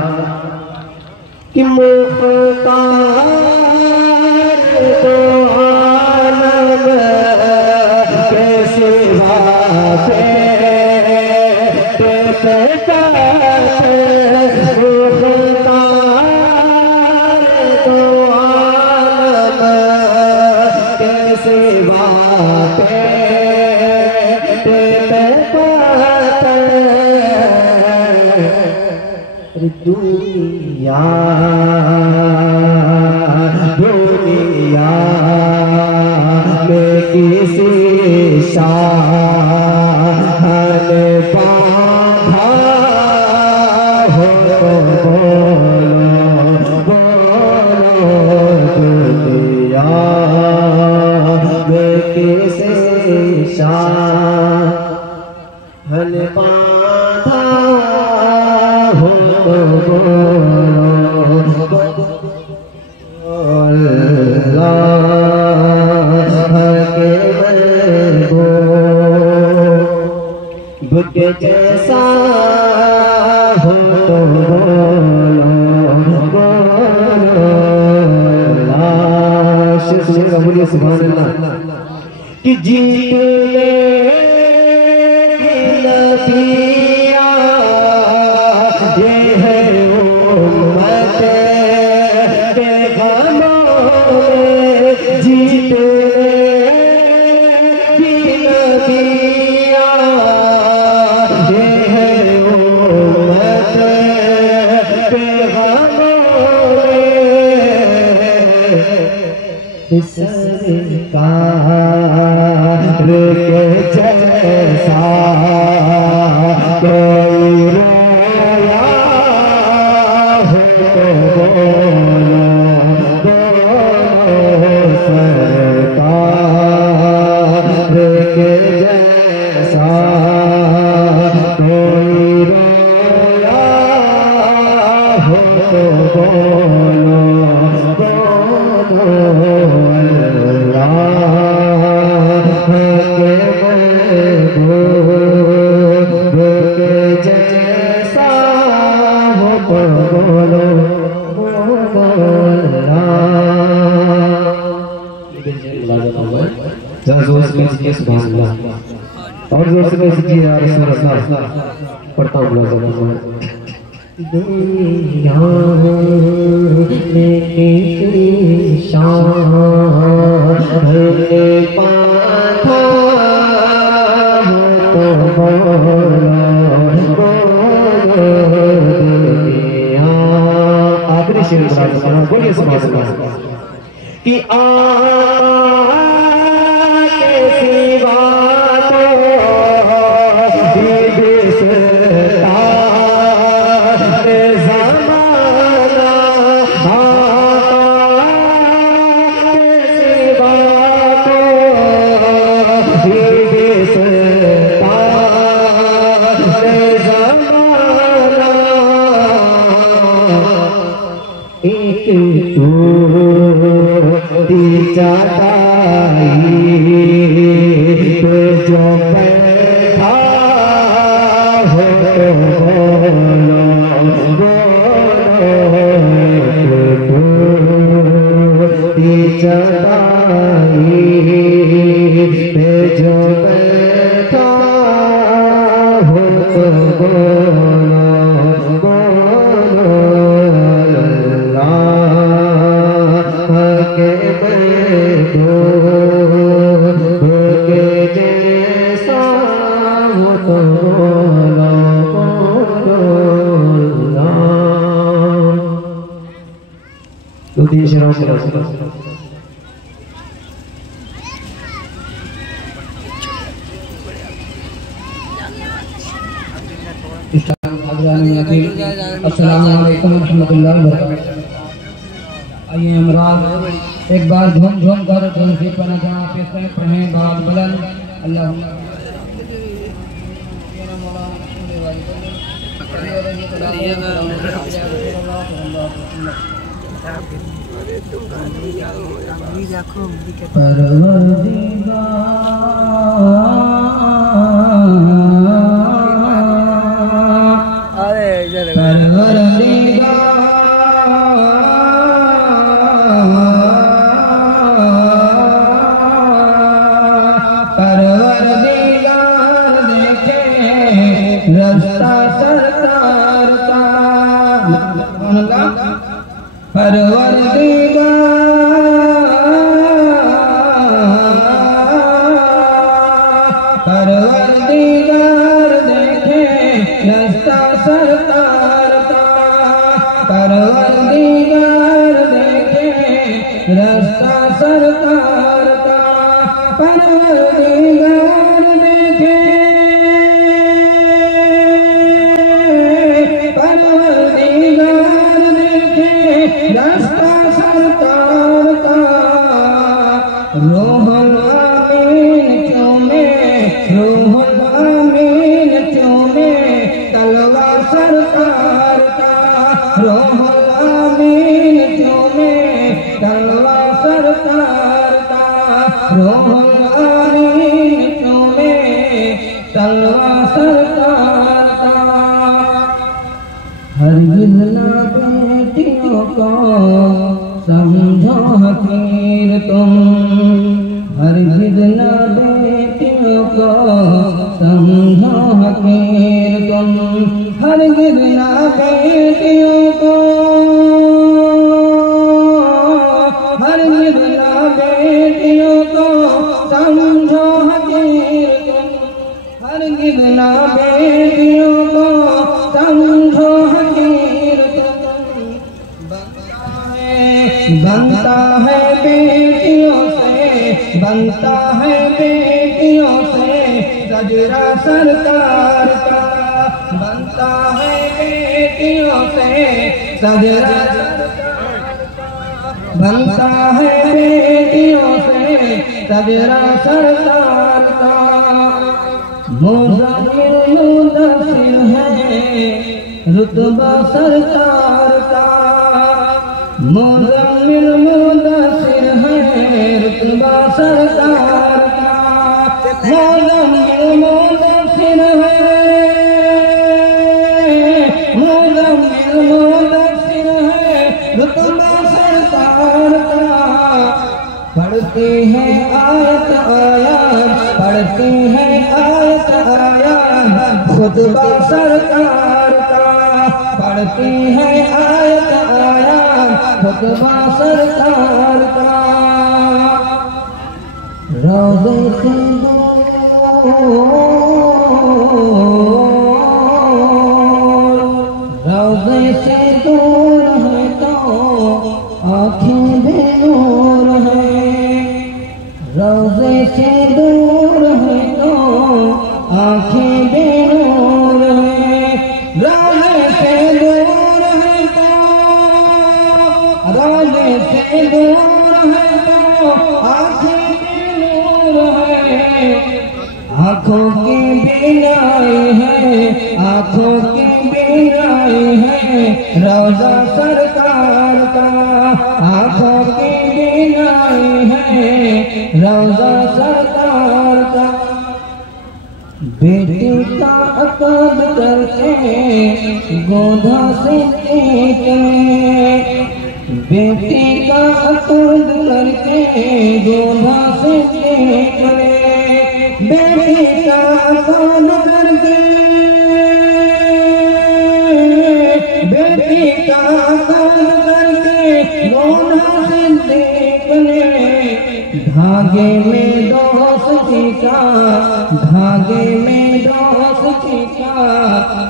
कि मुख्तार तो आलम के सिवा मुख्तार तो आलम के सिवा दुनिया दुनिया में किसी शान बांधा हो बोलो दुनिया में किसी शान बांधा बुद्ध जैसा हो तो बोलो सुभान अल्लाह कि जीत ले नबिया ये है उम्मत के गमों में जीत ले नबिया ये है उम्मत के गमों में सरकार के जैसा कोई रोया हो सरकार के जैसा कोई रोया हो जैसा हो बोलो जोर से सुभान अल्लाह और जोर से कीजिए या रसूल अल्लाह पढ़ता हूँ दुनिया में किसी शान पाथा हो आखिरी शेर बोलिए सुभान अल्लाह कि के सिवा तो जमाना पे जो बैठा हो चटाई पे जो बैठा हो के बैठो के जैसा हो तो दो तीन शेरों से अस्सलाम वालेकुम रहमतुल्लाहि व बरकातहू। आइए हमराज एक बार झूम झूम कर तुलसी पर जहाँ पे से पढ़ें बात बुलंद अल्लाहुम्मा रास्ता सरकार का परवरदिगार देखे रास्ता सरकार का परवरदिगार देखे रास्ता सरकार का परवरदिगार देखे रास्ता सरकार का रोहल आमीन चूमे रोहल आमीन चूमे तलवा सरकार का रोहल आमीन चूमे तलवा सरकार का रोहल आमीन चूमे तलवा सरकार का हरगिज़ ना बेटियों को समझो हकीर तुम हरगिज़ ना बेटियों को समझो हकीर तुम हरगिज़ ना बेटियों को हरगिज़ ना बेटियों को समझो हकीर तुम हरगिज़ ना बेटियों को समझो हकीर तुम बनता है बेटियों से बनता है बेटियों से सजरा सरकार का बनता है बेटियों से सजरा बनता है बेटियों से सजरा सरकार का मुज़म्मिल मुदस्सिर है रुतबा सरकार का मुज़म्मिल मुदस्सिर है रुतबा सरकार का मुज़म्मिल मुदस्सिर है मुज़म्मिल मुदस्सिर है रुतबा सरकार का पढ़ते हैं आयत आयात पढ़ते हैं आयत आयात खुतबा सरकार का पढ़ते हैं आयत आयात खुतबा सरकार का रोज़े से रोज़े से दूर है तो आँखें बेनूर है रोज़े से दूर है तो आँखें बेनूर है रोज़े से दूर है तो रोज़े से दूर है तो आँखें बेनूर है आँखों की बीनाई है आँखों की बीनाई है रोज़ा सरकार का आँखों की बीनाई है रोज़ा सरकार का बेटे का अकद करके गोदा से निकले, बेटे का अकद करके गोदा से निकले, बेटे का अकद करके, बेटे का अकद करके गोदा से निकले, धागे में दोस्ती का, धागे में दोस्ती का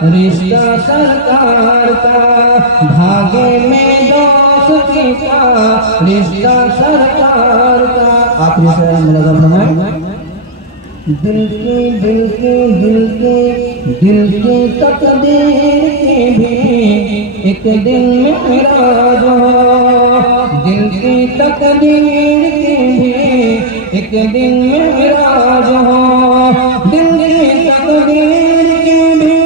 रिश्ता सरकार का, धागे में दोस्ती का रिश्ता सरकार का। आखिरी से मुलाजा फरमाए। दिल के दिल के दिल के दिल के तकदीर के भी एक दिन मेराज हो, दिल की तकदीर के भी एक दिन मेराज हो, दिल की तकदीर के भी,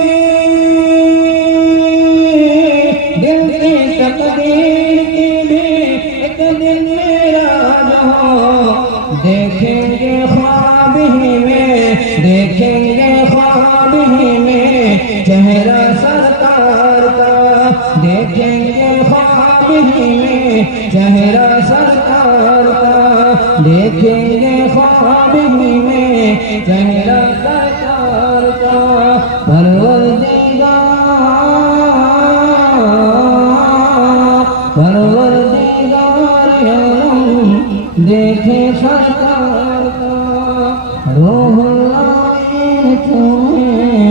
दिल की तकदीर के भी एक दिन मेराज हो। देखेंगे ख्वाब ही में, देखेंगे ख्वाब ही में चेहरा सरकार का, देखेंगे ख्वाब ही में चेहरा सरकार का, देखेंगे ख्वाब ही में चेहरा सरकार का। परवरदिगार, परवरदिगार आलम देखे सरकार का, रोहुल्लाह तुम्हें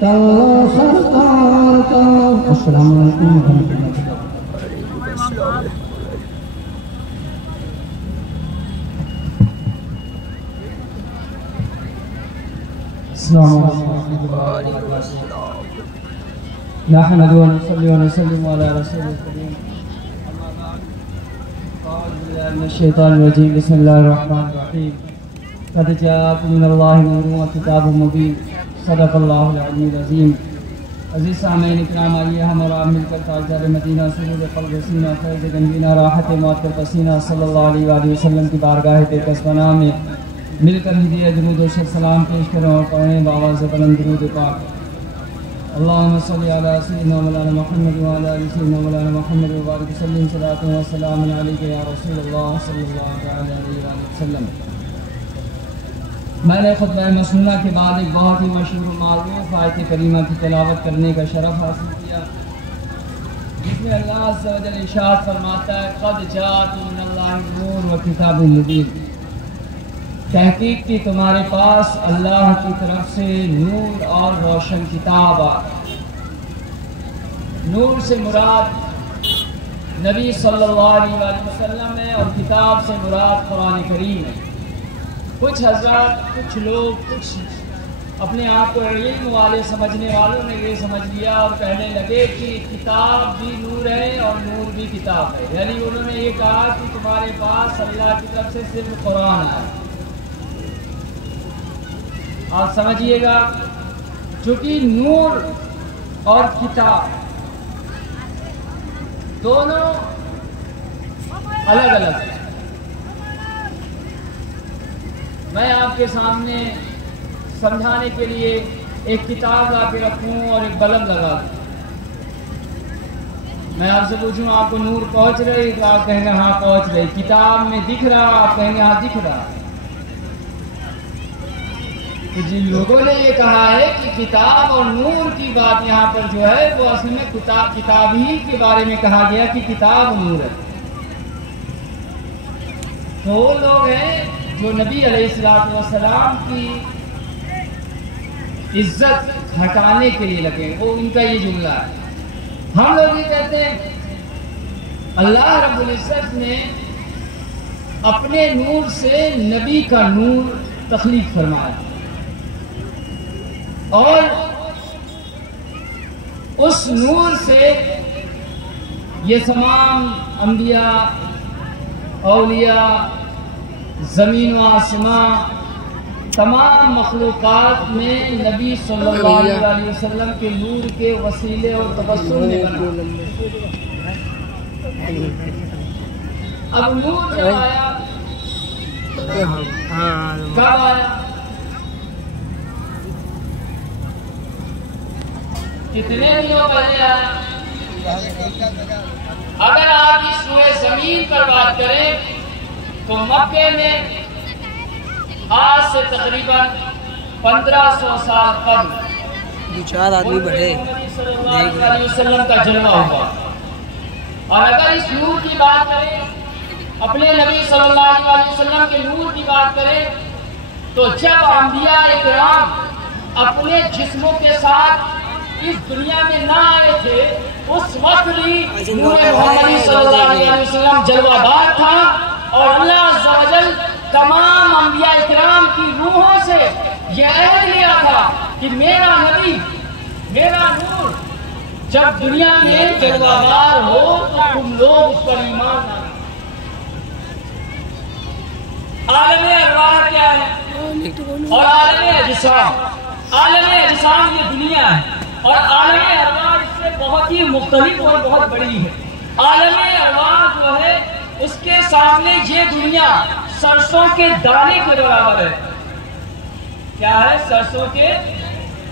तल्लो सरकार का। अस्सलाम वालेकुम। नहमदुहु व नसल्ली व नसल्लिमु अला रसूलिल करीम। अम्मा बाद, अऊज़ु बिल्लाहि मिनश शैतानिर रजीम। बिस्मिल्लाहिर रहमानिर रहीम। क़द जाअकुम मिनल्लाहि नूरुन व किताबुम मुबीन। सदक़ल्लाहुल अलीयुल अज़ीम। अज़ीज़ सामीन इकराम, आइए हम और आप मिलकर ताजदार मदीना सुरूर क़ल्ब सीना फैज़ गंजीना राहत मौत पसीना सल्लल्लाहु अलैहि वसल्लम की बारगाह दिलकस्बना में मिलकर हिदिया दुरूद और सलाम पेश करें और पढ़ें बावाज़ बुलंद दुरूद पाक। अल्लाहुम्मा सल्लि अला सय्यिदिना मौलाना मुहम्मद व अला आलि सय्यिदिना मौलाना मुहम्मद व बारिक वसल्लिम सलातन व सलामुन अलैका या रसूलल्लाह सल्लल्लाहु अलैहि वसल्लम। मैंने खुतबा मसनूना के बाद एक बहुत ही मशहूर मारूफ आयत करीमा की तिलावत करने का शरफ हासिल किया, जिसमें अल्लाह अज़्ज़ा व जल्ल इरशाद फरमाता है, क़द जाअकुम मिनल्लाहि नूरुन व किताबुम मुबीन। तहकीक की तुम्हारे पास अल्लाह की तरफ से नूर और रोशन किताब आ। नूर से मुराद नबी सल्लल्लाहु अलैहि वसल्लम है और किताब से मुराद कुरान करीम है। कुछ हज़रात, कुछ लोग, कुछ अपने आप को इल्म वाले समझने वालों ने ये समझ लिया और कहने लगे कि किताब भी नूर है और नूर भी किताब है। यानी उन्होंने ये कहा कि तुम्हारे पास अल्लाह की तरफ से सिर्फ कुरान है। आप समझिएगा, चूँकि नूर और किताब दोनों अलग अलग हैं। मैं आपके सामने समझाने के लिए एक किताब ला के रखूँ और एक बल्ब लगा दूँ। मैं आपसे पूछूँ आपको नूर पहुँच रही, तो आप कहेंगे हाँ पहुँच रही। किताब में दिख रहा, आप कहेंगे हाँ दिख रहा। तो जिन लोगों ने ये कहा है कि किताब और नूर की बात यहाँ पर जो है वो असल में किताब ही के बारे में कहा गया कि किताब नूर है। तो वो लोग हैं जो नबी अलैहिस्सलातु वस्सलाम की इज्जत हटाने के लिए लगे। वो उनका ये जुमला है। हम लोग ये कहते हैं अल्लाह रब्बुल इज्जत ने अपने नूर से नबी का नूर तख्लीक फरमाया और उस नूर से ये तमाम अंबिया, औलिया, ज़मीन व आसमां, तमाम मखलूक़ात में नबी सल्लल्लाहु अलैहि वसल्लम के नूर के वसीले और तबस्सुम में बना। अब नूर जब आया, कब आया? कितने दिनों पहले आया। अगर आप इस रूए जमीन पर बात करें तो मक्के में आज से तकरीबन 1500 साल कबल 2-4 आदमी बढ़े वसल्लम का जन्म हुआ। और अगर इस नूर की बात करें, अपने नबी सल्लल्लाहु अलैहि वसल्लम के नूर की बात करें, तो जब अंबिया इकराम अपने जिस्मों के साथ इस दुनिया में ना आए थे, उस वक्त भी नूर मोहम्मदी सल्लल्लाहु अलैहि वसल्लम जलवादार था। और अल्लाह अज़्ज़ा व जल तमाम अंबिया इकराम की रूहों से यह अहद लिया था कि मेरा नबी, मेरा नूर जब दुनिया में जलवादार हो तो तुम लोग उस पर ईमान लाना। आलमे अरवाह क्या है और आलमे अजसाम। आलमे अजसाम ये दुनिया है और आलमे अरवाह इससे बहुत ही मुख्तलिफ और बहुत बड़ी है। आलमे अरवाह जो है उसके सामने ये दुनिया सरसों के दाने के बराबर है। क्या है? सरसों के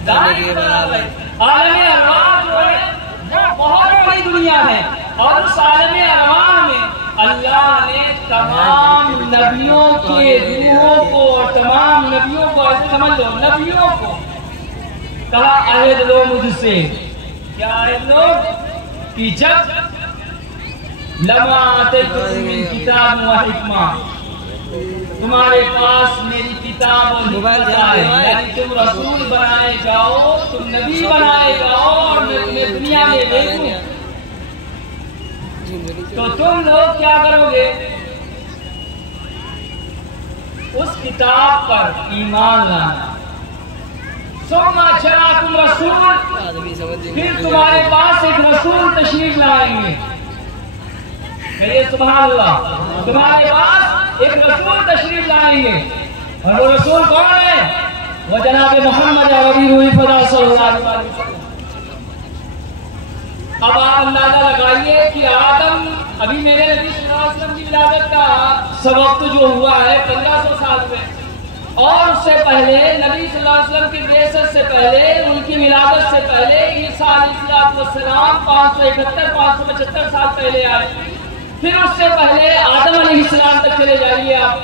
दाने के बराबर है। आलमे अरवाह जो है वो बहुत बड़ी दुनिया है और उस आलमे अरवाह में अल्लाह ने तमाम नबियों के रूहों को और तमाम नबियों को, ऐसे समझ लो, नबियों को कहा अहद लो मुझसे। क्या अहद लो? कि जब लमा आते किताब व हिकमा, तुम्हारे पास मेरी किताब और हिकमत आए, यानी तुम रसूल बनाए जाओ, तुम नबी बनाए जाओ और मैं तुम्हें दुनिया में भेजूं, तो तुम लोग क्या करोगे? उस किताब पर ईमान लाना। सुम्मा जआकुम रसूल, फिर तुम्हारे पास एक रसूल तशरीफ लाएंगे। कहिए सुभान अल्लाह। तुम्हारे पास एक रसूल तशरीफ लाएंगे और वो रसूल कौन है? वो जनाब मोहम्मद सल्लल्लाहु अलैहि वसल्लम। अब आप अंदाजा लगाइए कि आदम, अभी मेरे नबी सल्लल्लाहु अलैहि वसल्लम की विलादत का सबक जो हुआ है 1500 साल में, और उससे पहले नबी सल्लल्लाहु अलैहि वसल्लम की बेअसत से पहले, उनकी विलादत से पहले ईसा अलैहिस्सलाम 575 साल पहले आए। फिर उससे पहले आदम अलैहिस्सलाम तक चले जाइए आप,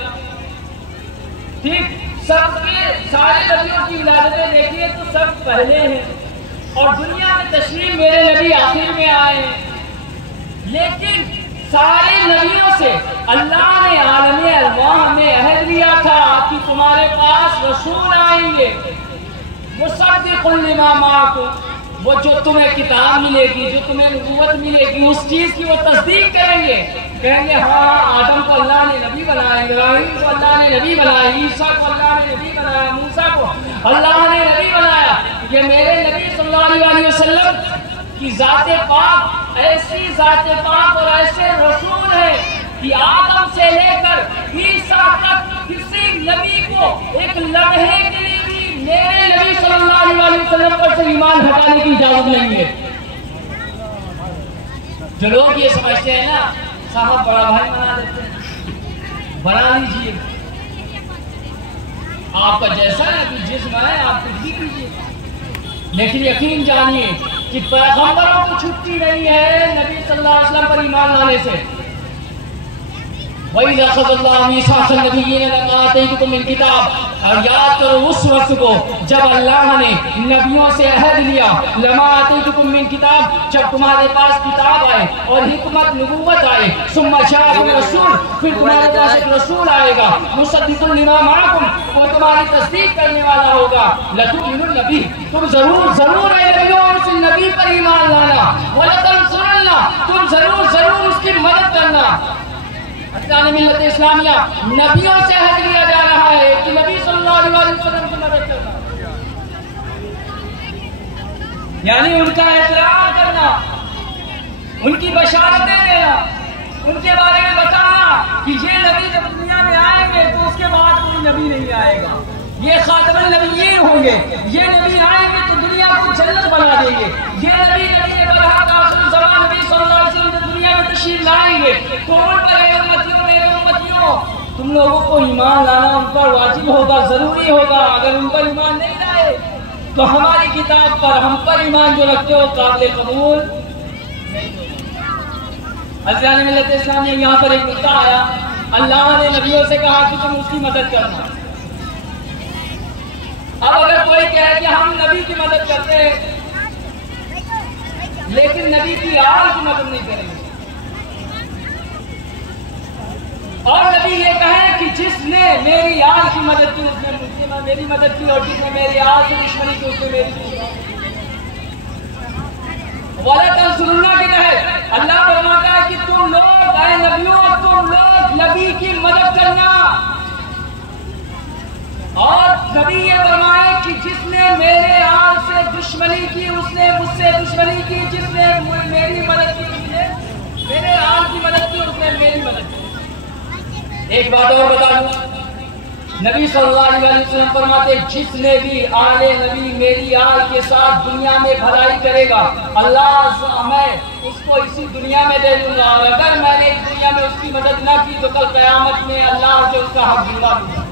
ठीक? सबके सारे नबियों की विलादतें देखिए तो सब पहले हैं और दुनिया में तशरीफ मेरे नबी आखिर में आए हैं। लेकिन सारे नबियों से अल्लाह ने आलमे अरवाह में अहद लिया था कि तुम्हारे पास रसूल आएंगे, मुसद्दिक़ुन लिमा माअकुम, वो जो तुम्हें किताब मिलेगी, जो तुम्हें नबूवत मिलेगी, उस चीज की वो तस्दीक करेंगे। कहेंगे हाँ, आदम को अल्लाह ने नबी बनाया, इब्राहिम को अल्लाह ने नबी बनाया, ईसा को अल्लाह ने नबी बनाया, मूसा को अल्लाह ने नबी बनाया। ये मेरे नबी सल्लल्लाहु अलैहि वसल्लम की ज़ाते पाक ऐसी ज़ाते पाक और ऐसे रसूल है कि आदम से लेकर ईसा तक किसी नबी को एक लम्हे के लिए भी मेरे नबी सल्लल्लाहु अलैहि वसल्लम पर से ईमान हटाने की इजाजत नहीं है। जो लोग ये समझते हैं ना, साहब बड़ा भाई बना देते हैं, बना लीजिए, आपका जैसा है कि जिस्म है आप कुछ भी कीजिए, लेकिन यकीन जानिए कि पैगंबरों को छुट्टी नहीं है नबी सल्लल्लाहु अलैहि वसल्लम पर ईमान लाने से। वही किताब, और याद करो उस वक्त को जब अल्लाह ने नबियों से अहद लिया, लमा आतीकुम मिन किताब, जब तुम्हारे पास किताब आए और हिकमत नबूवत आए, सुम्मा जाअकुम रसूल, फिर तुम्हारे पास एक रसूल आएगा, मुसद्दिक़ुन लिमा माअकुम, वो तुम्हारी तस्दीक करने वाला होगा, लतुमिनुन नबी, तुम जरूर जरूर उस नबी पर ईमान लाना, वलतंसुरुल्लाह, तुम जरूर जरूर उसकी मदद करना। मिल्लत इस्लामिया नबियों से हद लिया जा रहा है कि नबी सल्लल्लाहु अलैहि वसल्लम की मदद करना, यानी उनका एहतराम करना, उनकी बशारतें देना, उनके बारे में बताना कि ये नबी जब दुनिया में आएंगे तो उसके बाद कोई नबी नहीं आएगा, ये खातमुन नबिय्यीन होंगे, ये नबी आएंगे तो दुनिया को जन्नत बना देंगे, ये नबी नबी सल्लल्लाहु अलैहि वसल्लम दुनिया में तशरीफ लाएंगे तो उन पर उम्मतियों तुम लोगों को ईमान लाना उन पर वाजिब होगा, जरूरी होगा। अगर उन पर ईमान नहीं लाए तो हमारी किताब पर, हम पर ईमान जो रखते हो काबिल कबूल नहीं होगा। अज़ीज़ान मिल्लत इस्लामिया, यहाँ पर एक मुद्दा आया, अल्लाह ने नबियों से कहा कि तुम उसकी मदद करना। अब अगर कोई कहे कि हम नबी की मदद करते हैं लेकिन नबी की आल की मदद नहीं करेंगे, और नबी ये कहे कि जिसने मेरी आल की मदद की उसने मुझसे मेरी मदद की, और जिसने मेरी आल से दुश्मनी की उसने मेरी वाला तंसुरुन्ना के तहत अल्लाह फरमाता है कि तुम लोग आए नबियों, तुम लोग नबी की मदद करना। और नबी ये फरमाए कि जिसने मेरे आल से दुश्मनी की उसने मुझसे दुश्मनी की, जिसने मेरी मदद की उसने मेरे आल की मदद की, उसने मेरी मदद की। एक बात और बता दूं, नबी सल्लल्लाहु अलैहि वसल्लम फरमाते जिसने भी आले नबी मेरी आल के साथ दुनिया में भलाई करेगा, अल्लाह मैं उसको इसी दुनिया में दे दूंगा, और अगर मैंने इस दुनिया में उसकी मदद ना की तो कल कयामत में अल्लाह से उसका हक दिलवा दूंगा।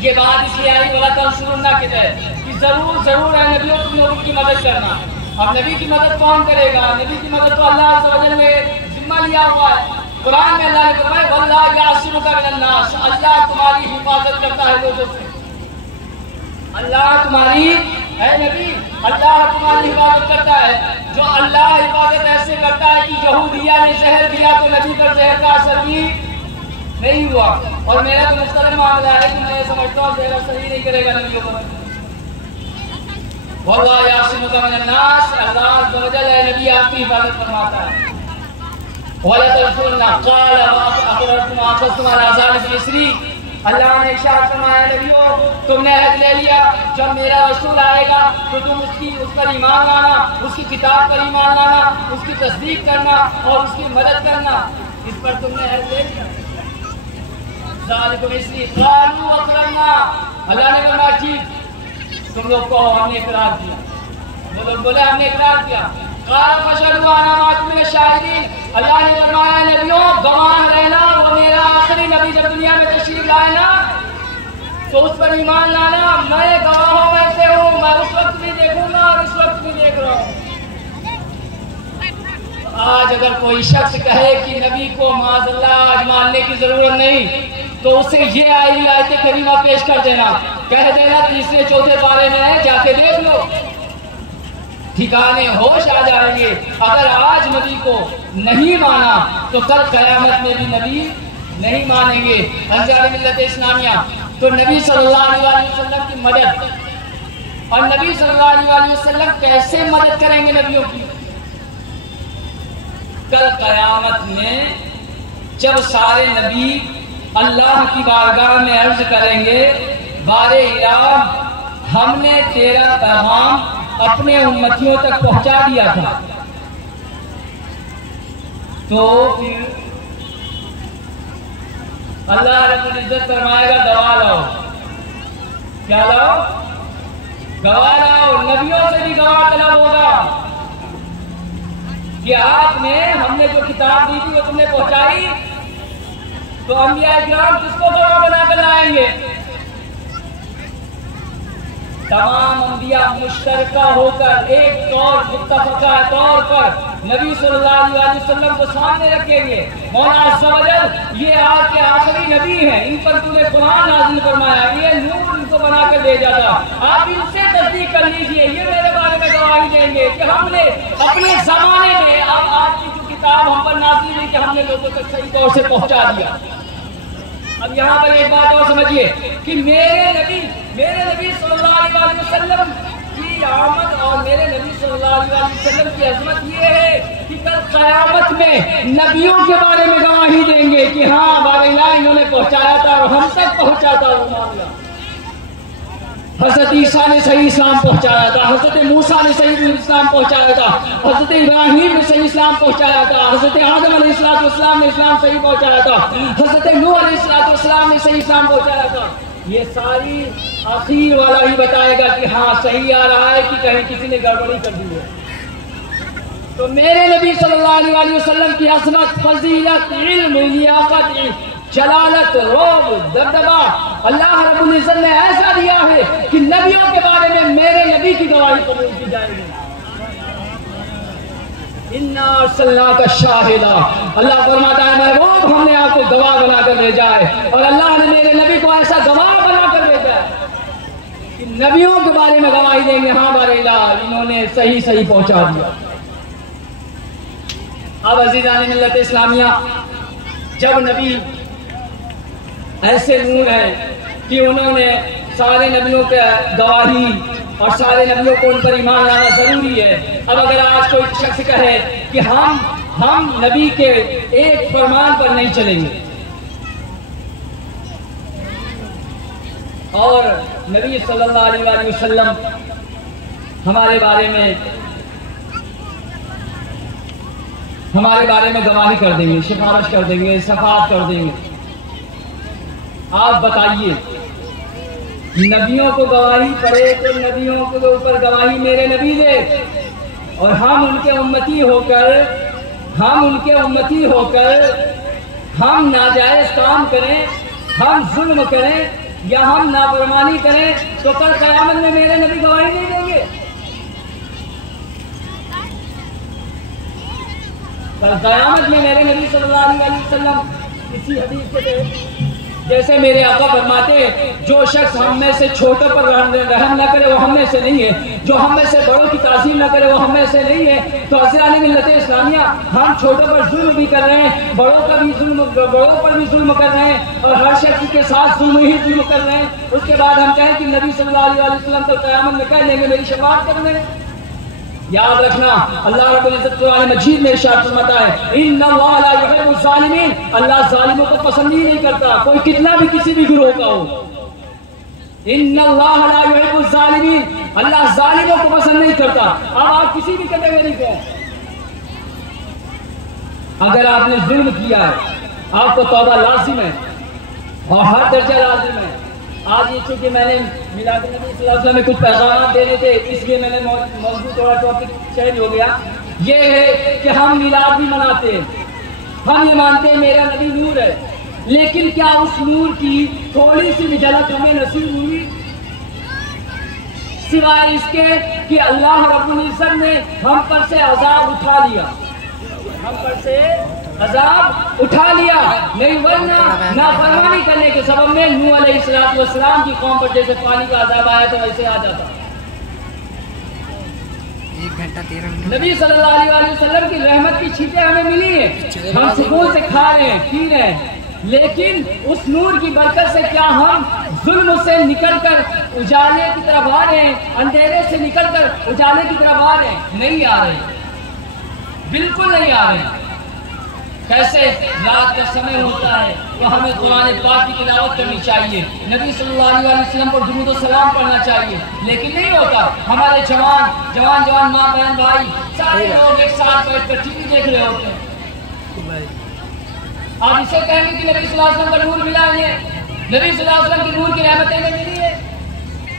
ये बात इसलिए आई वाला तंसुरुन्ना के तहत कि जरूर है नबियों तुम लोगों की मदद करना। अब नबी की मदद कौन करेगा? नबी की मदद तो अल्लाह अज़्ज़ व जल ने जिम्मा लिया हुआ है। कुरान में अल्लाह ने फरमाया वल्लाहु यासिमुका मिनन्नास, अल्लाह तुम्हारी हिफाजत करता है लोगों से। अल्लाह तुम्हारी है नबी, अल्लाह तुम्हारी हिफाजत करता है। जो अल्लाह हिफाजत ऐसे करता है कि यहूदिया ने जहर दिया तो नबी पर जहर का असर भी नहीं हुआ। और मेरा तो मुस्तकिल मामला है कि मैं समझता हूँ जहर सही नहीं करेगा नबियों पर। वल्लाहु यासिमुका मिनन्नास, अल्लाह अज़्ज़ व जल नबी आपकी हिफाजत फरमाता है। वाला तंसुरुन्ना क़ाल अक़ररतुम अक़ररतुम अला ज़ालिक मिस्री, अल्लाह ने इरशाद फरमाया नबियों तुमने अहद ले लिया, जब मेरा रसूल आएगा तो तुम उस पर ईमान लाना, उसकी किताब पर ईमान लाना, उसकी तस्दीक करना और उसकी मदद करना, इस पर तुमने अहद ले लिया। ज़ालिक मिस्री क़ालू अक़ररना, अल्लाह ने फरमाया ठीक तुम लोग को हमने इकरार किया। वो लोग बोले हमने इकरार किया। क़ाल फशहदू अना माकुम मिनश शाहिदीन, अल्लाह ने फरमाया नबियों गवाह रहना, वो मेरा आखिरी नबी जब दुनिया में तशरीफ लाए ना तो उस पर ईमान लाना, मैं गवाहों में से हूँ, मैं उस वक्त भी देखूंगा और इस वक्त भी देख रहा हूँ। आज अगर कोई शख्स कहे कि नबी को माज़अल्लाह आज मानने की जरूरत नहीं तो उसे ये आयत करीमा पेश कर देना, कह देना तीसरे चौथे पारे में है, जाके देख लो, ठिकाने होश आ जाएंगे। अगर आज नबी को नहीं माना तो कल कयामत में भी नबी नहीं मानेंगे। अज़ीज़ान मिल्लत इस्लामिया, तो नबी सल्लल्लाहु अलैहि वसल्लम की मदद, और नबी सल्लल्लाहु अलैहि वसल्लम कैसे मदद करेंगे नबियों की? कल कयामत में जब सारे नबी अल्लाह की बारगाह में अर्ज करेंगे बारे इलाह हमने तेरा पैगाम अपने उम्मतियों तक पहुंचा दिया था, तो फिर अल्लाह रब्बुल इज्जत फरमाएगा गवाह लाओ। क्या लाओ? गवाह लाओ। नबियों से भी गवाह तलब होगा कि आपने हमने जो किताब दी थी वो तुमने पहुंचाई, तो अंबिया इकराम किसको गवाह बनाकर लाएंगे? तमाम अंबिया मुश्तरका होकर एक तौर मुत्तफका तौर पर नबी सल्लल्लाहु अलैहि वसल्लम को सामने रखेंगे। मौला अज़्ज़ व जल ये आपके आखिरी नबी हैं, इन पर तूने कुरान नाज़िल फरमाया, ये नूर इनको बनाकर दे जाता, आप इनसे तस्दीक कर लीजिए, ये मेरे बारे में गवाही देंगे कि हमने अपने जमाने में आपकी जो किताब हम पर नाज़िल हुई कि हमने लोगों तक सही तौर से पहुंचा दिया। अब यहाँ पर एक बात और समझिए कि मेरे नबी सल्लल्लाहु अलैहि वसल्लम की आमद और मेरे नबी सल्लल्लाहु अलैहि वसल्लम की अज़मत ये है कि कल क़यामत में नबियों के बारे में गवाही देंगे कि हाँ बारिला इन्होंने पहुंचाया था और हम तक पहुंचा था वो मामला। हज़रत ईसा ने सही इस्लाम पहुंचाया था, हज़रत मूसा ने सही इस्लाम पहुंचाया था, हज़रत इब्राहीम ने सही इस्लाम पहुंचाया था, हज़रत आदम अलैहिस्सलाम ने इस्लाम सही पहुंचाया था, हज़रत नूह अलैहिस्सलाम ने सही इस्लाम पहुंचाया था। ये सारी आखिर वाला ही बताएगा कि हाँ सही आ रहा है कि कहीं किसी ने गड़बड़ी कर दी है। तो मेरे नबी सल्लल्लाहु अलैहि वसल्लम की अज़मत, फजीलत, इल्म, लियाकत, जलालत, रौब, दबदबा अल्लाह रब्बुल इज्जत ने ऐसा दिया है कि नबियों के बारे में नबी की गवाही कबूल की जाएगी। इन्ना अरसलना का शाहिदा, अल्लाह फरमाता है महबूब हमने आपको गवाह बनाकर भेजा है, और अल्लाह ने मेरे नबी को ऐसा गवाह बनाकर भेजा है कि नबियों के बारे में गवाही देंगे, हाँ बारेला इन्होंने सही सही पहुंचा दिया। अब अज़ीज़ान मिल्लत इस्लामिया, जब नबी ऐसे नूर हैं कि उन्होंने सारे नबियों का गवाही और सारे नबियों को उन पर ईमान लाना जरूरी है। अब अगर आज कोई शख्स कहे कि हम नबी के एक फरमान पर नहीं चलेंगे और नबी सल्लल्लाहु अलैहि वसल्लम हमारे बारे में गवाही कर देंगे, सिफारिश कर देंगे, शफाअत कर देंगे, आप बताइए नबियों को गवाही पड़े तो नबियों के ऊपर गवाही मेरे नबी दे, और हम उनके उम्मती होकर हम नाजायज काम करें, हम जुल्म करें या हम नाफरमानी करें, तो कल क़यामत में मेरे नबी गवाही नहीं देंगे। कल क़यामत में मेरे नबी सल्लल्लाहु अलैहि वसल्लम किसी हदीस के तहत जैसे मेरे आका फरमाते, जो शख्स हम में से छोटों पर रहम न करे वो हम में से नहीं है, जो हम में से बड़ों की ताज़ीम न करे वो हम में से नहीं है। तो अज़ीज़ान मिल्लत इस्लामिया, हम छोटों पर जुल्म भी कर रहे हैं, बड़ों पर भी जुल्म कर रहे हैं, और हर शख्स के साथ जुल्म कर रहे हैं। उसके बाद हम कहें कि नबी सल्लल्लाहु अलैहि वसल्लम तो क़यामत में कह लेंगे मेरी शफ़ाअत कर लें। याद रखना, अल्लाह रब्बुल इज्जत कुरान मजीद में इरशाद फरमाता है, इन्नल्लाह ला युहिब्बुज़ ज़ालिमीन, अल्लाह जालिमों को पसंद ही नहीं करता, कोई कितना भी किसी भी गिरोह का हो। इन्नल्लाह ला युहिब्बुज़ ज़ालिमीन, अल्लाह जालिमों को पसंद नहीं करता। अब आप किसी भी कैटेगरी के हैं, अगर आपने जुल्म किया है आपको तौबा लाजिम है और हर दर्जा लाजिम है। आज ये चूंकि मैंने मिलाद नबी सल्लल्लाहु अलैहि वसल्लम में कुछ पैगाम देने थे, इसलिए मैंने मौजूद थोड़ा टॉपिक चेंज हो गया। ये है कि हम मिलाद भी मनाते हैं, हम ये मानते हैं मेरा नबी नूर है, लेकिन क्या उस नूर की थोड़ी सी भी झलक हमें नसीब हुई? सिवाय इसके कि अल्लाह रब्बुल इज्जत ने हम पर से अजाब उठा लिया, हम पर से अजाब उठा लिया, नहीं वरना नाफरमानी करने के सबब में नूह अलैहिस्सलाम की कौम पर जैसे पानी का अजाब आया तो वैसे आ जाता। 1 घंटा 13 मिनट नबी सल्लल्लाहु अलैहि वसल्लम की रहमत की छींटें हमें मिली है, हम सुकून से खा रहे हैं, पी रहे हैं, लेकिन उस नूर की बरकत से क्या हम जुल्म से निकलकर उजाले की तरफ आ रहे हैं, अंधेरे से निकलकर उजाले की तरफ आ रहे हैं? नहीं आ रहे, बिल्कुल नहीं आ रहे। कैसे रात का समय होता है तो हमें कुरान पाक की तिलावत करनी चाहिए, नबी सल्लल्लाहु अलैहि वसल्लम पर दुरूद और सलाम पढ़ना चाहिए, लेकिन नहीं होता। हमारे जवान माँ बहन भाई सारे लोग एक साथ बैठकर टीवी देख रहे होते हैं। आप इसे कहेंगे कि नबी सल्लल्लाहु अलैहि वसल्लम का नूर मिला है, नबी सल्लल्लाहु अलैहि वसल्लम की नूर की रहमतें हमें मिली है?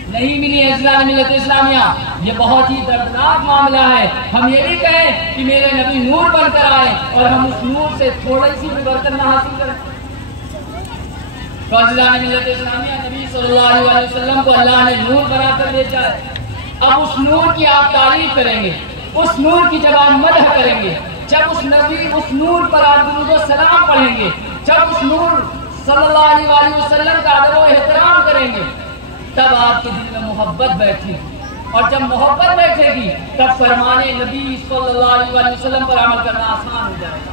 नहीं मिली है। इस्लाम मिल्लत इस्लामिया, ये बहुत ही दर्दनाक मामला है। हम ये भी कहें कि मेरे नबी नूर बनकर आए और हम उस नूर से थोड़ी सी भी बरकत ना हासिल करें। तो इस्लाम मिल्लत इस्लामिया, नबी सल्लल्लाहु अलैहि वसल्लम को अल्लाह ने नूर बनाकर भेजा है। अब उस नूर की आप तारीफ करेंगे, उस नूर की जब आप मदह करेंगे, जब उस नूर पर आप दुरूद और सलाम पढ़ेंगे, जब उस नूर सल्लल्लाहु अलैहि वसल्लम का अदब और एहतराम करेंगे, तब आपके दिल में मोहब्बत बैठेगी, और जब मोहब्बत बैठेगी तब फरमाने नबी सल्लल्लाहु अलैहि वसल्लम पर अमल करना आसान हो जाएगा।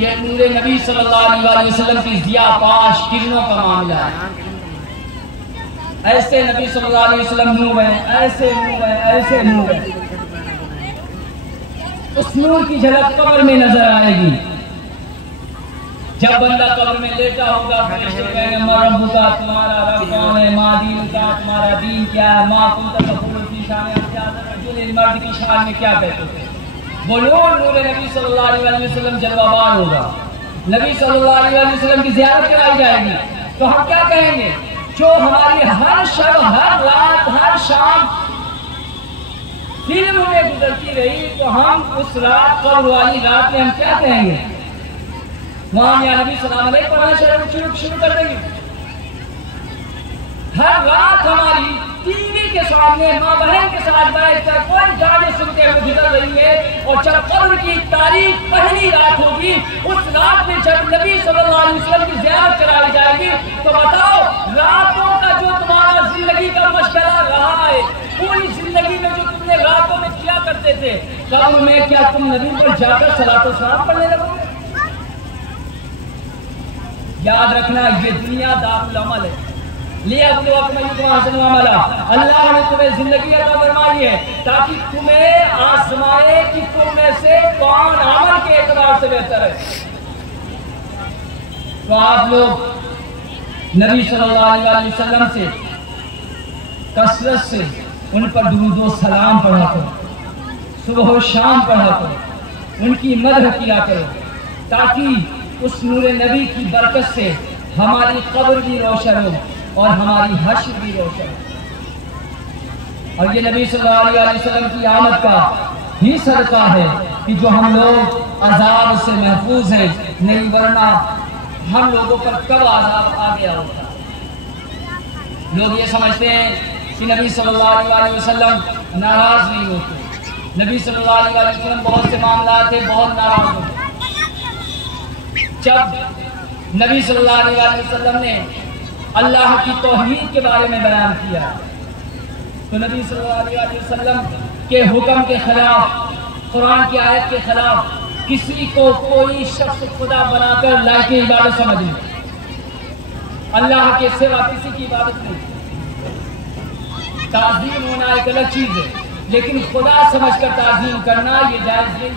यह नूरे नबी सल्लल्लाहु अलैहि वसल्लम की ज़िया पाश किरणों का मामला है। ऐसे नबी सल्लल्लाहु अलैहि वसल्लम नूर है, ऐसे नूर है, ऐसे नूर है। उस नूर की झलक कब्र में नजर आएगी। जब बंदा कब्र में लेटा होगा, फरिश्ते कहेंगे माँ रब्बुका, तुम्हारा रब कौन है, माँ दीनुका, तुम्हारा दीन क्या है, माँ कुंता तक़ूलु फ़ी शान रजुल मर्द की शान में क्या कहते थे? वो नूर नबी सल्लल्लाहु अलैहि वसल्लम जलवाबार होगा, नबी सल्लल्लाहु अलैहि वसल्लम की ज़ियारत कराई जाएगी। तो हम क्या कहेंगे? जो हमारी हर शब, हर रात, हर शाम फिल्म में गुजरती रही, तो हम उस रात, कब्र वाली रात में हम क्या कहेंगे? वहां या नबी सलाम अलैहि पढ़ना शुरू कर देंगे। हर रात हमारी के सामने माँ बहन के साथ बैठकर कोई गाने सुनते हुए गुजर रही है, और जब कब्र की तारीख पहली रात होगी, उस रात में जब नबी सल्लल्लाहु अलैहि वसल्लम की ज़ियारत कराई जाएगी, तो बताओ रातों का जो तुम्हारा जिंदगी का मशगला रहा है, पूरी जिंदगी में जो तुमने रातों में क्या करते थे, कब्र में क्या तुम नबी पर जाकर सलातो सलाम पढ़ने लगोगे? याद रखना, ये दुनिया दारुल अमल है। अल्लाह ने तुम्हें जिंदगी अता फरमाई है ताकि तुम्हें आजमाए कि तुम में से कौन अमल के एतबार से बेहतर है। तो आप लोग नबी सल्लल्लाहु अलैहि वसल्लम से कसरत से उन पर दुरूद व सलाम पढ़ा करो, सुबह और शाम पढ़ा करो, उनकी मदद किया करो, ताकि उस नूर नबी की बरकत से हमारी कब्र भी रोशन हो और हमारी हश्र भी रोशन हो। और ये नबी सल्लल्लाहु अलैहि वसल्लम की आमद का ही सदका है कि जो हम लोग अजाब से महफूज हैं, नहीं वरना हम लोगों पर कब अजाब आ गया होता। लोग ये समझते हैं कि नबी सल्लल्लाहु अलैहि वसल्लम नाराज नहीं होते। नबी सल्लल्लाहु अलैहि वसल्लम बहुत से मामला थे बहुत नाराज होते। जब नबी सल्लल्लाहु अलैहि वसल्लम ने अल्लाह की तौहीद के बारे में बयान किया, तो नबी सल्लल्लाहु अलैहि वसल्लम के हुक्म के खिलाफ, कुरान की आयत के खिलाफ किसी को कोई शख्स खुदा बनाकर लायक इबादत समझ ले, अल्लाह के सिवा किसी की इबादत नहीं। ताज़ीम होना एक अलग चीज है, लेकिन खुदा समझकर ताज़ीम करना ये जायज नहीं।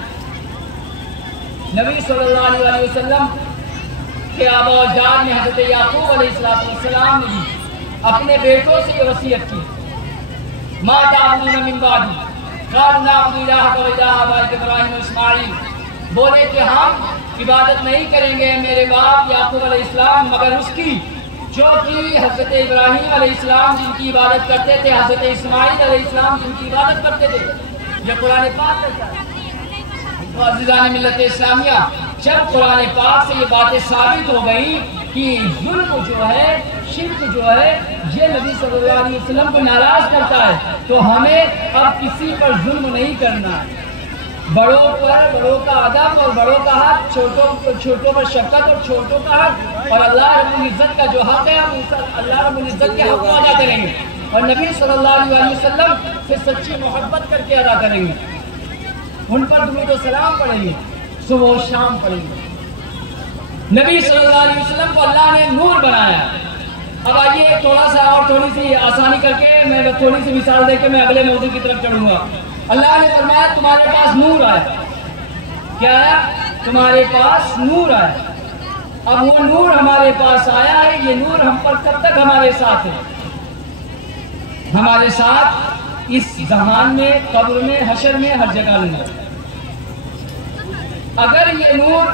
नबी सल्लल्लाहु अलैहि वसल्लम के आबाजाद में हज़रत याकूब अलैहिस्सलाम ने भी अपने बेटों से ये वसीयत की, मा ताबुदून मिन बादी क़ालू नअबुदु इलाहक व इलाह आबाइक इब्राहीम व इस्माईल, बोले कि हम इबादत नहीं करेंगे मेरे बाप याकूब अलैहिस्सलाम मगर उसकी जो कि हज़रत इब्राहीम अलैहिस्सलाम जिनकी इबादत करते थे, हज़रत इस्माईल अलैहिस्सलाम जिनकी इबादत करते थे। ये कुरान पाक कहता है। तो अज़ीज़ान मिल्लत इस्लामिया, जब कुरान पाक से ये बातें साबित हो गई कि जुल्म जो है, शिर्क जो है, ये नबी सल्लल्लाहु अलैहि वसल्लम को नाराज करता है, तो हमें अब किसी पर जुल्म नहीं करना है। बड़ों पर बड़ों का अदब और बड़ों का हक, छोटों पर शफ़क़त और छोटों का हक, और अल्लाह रब्बुल इज़्ज़त का जो हक है हम अल्लाह रब्बुल इज़्ज़त के हक को अदा करेंगे, और नबी सल्लल्लाहु अलैहि वसल्लम से सच्ची मोहब्बत करके अदा करेंगे। उन पर दुरूद व सलाम पढ़ेंगे, सुबह और शाम पढ़ेंगे। नबी सल्लल्लाहु अलैहि वसल्लम को अल्लाह ने नूर बनाया। अब आइए थोड़ा सा और थोड़ी सी आसानी करके मैं थोड़ी सी मिसाल देकर मैं अगले मौजू की तरफ चढ़ूंगा। अल्लाह ने फरमाया तुम्हारे पास नूर आया। क्या आया? तुम्हारे पास नूर आया। अब वो नूर हमारे पास आया है, ये नूर हम पर कब तक हमारे साथ है? हमारे साथ इस जहान में, कब्र में, हशर में, हर जगह में। अगर ये नूर,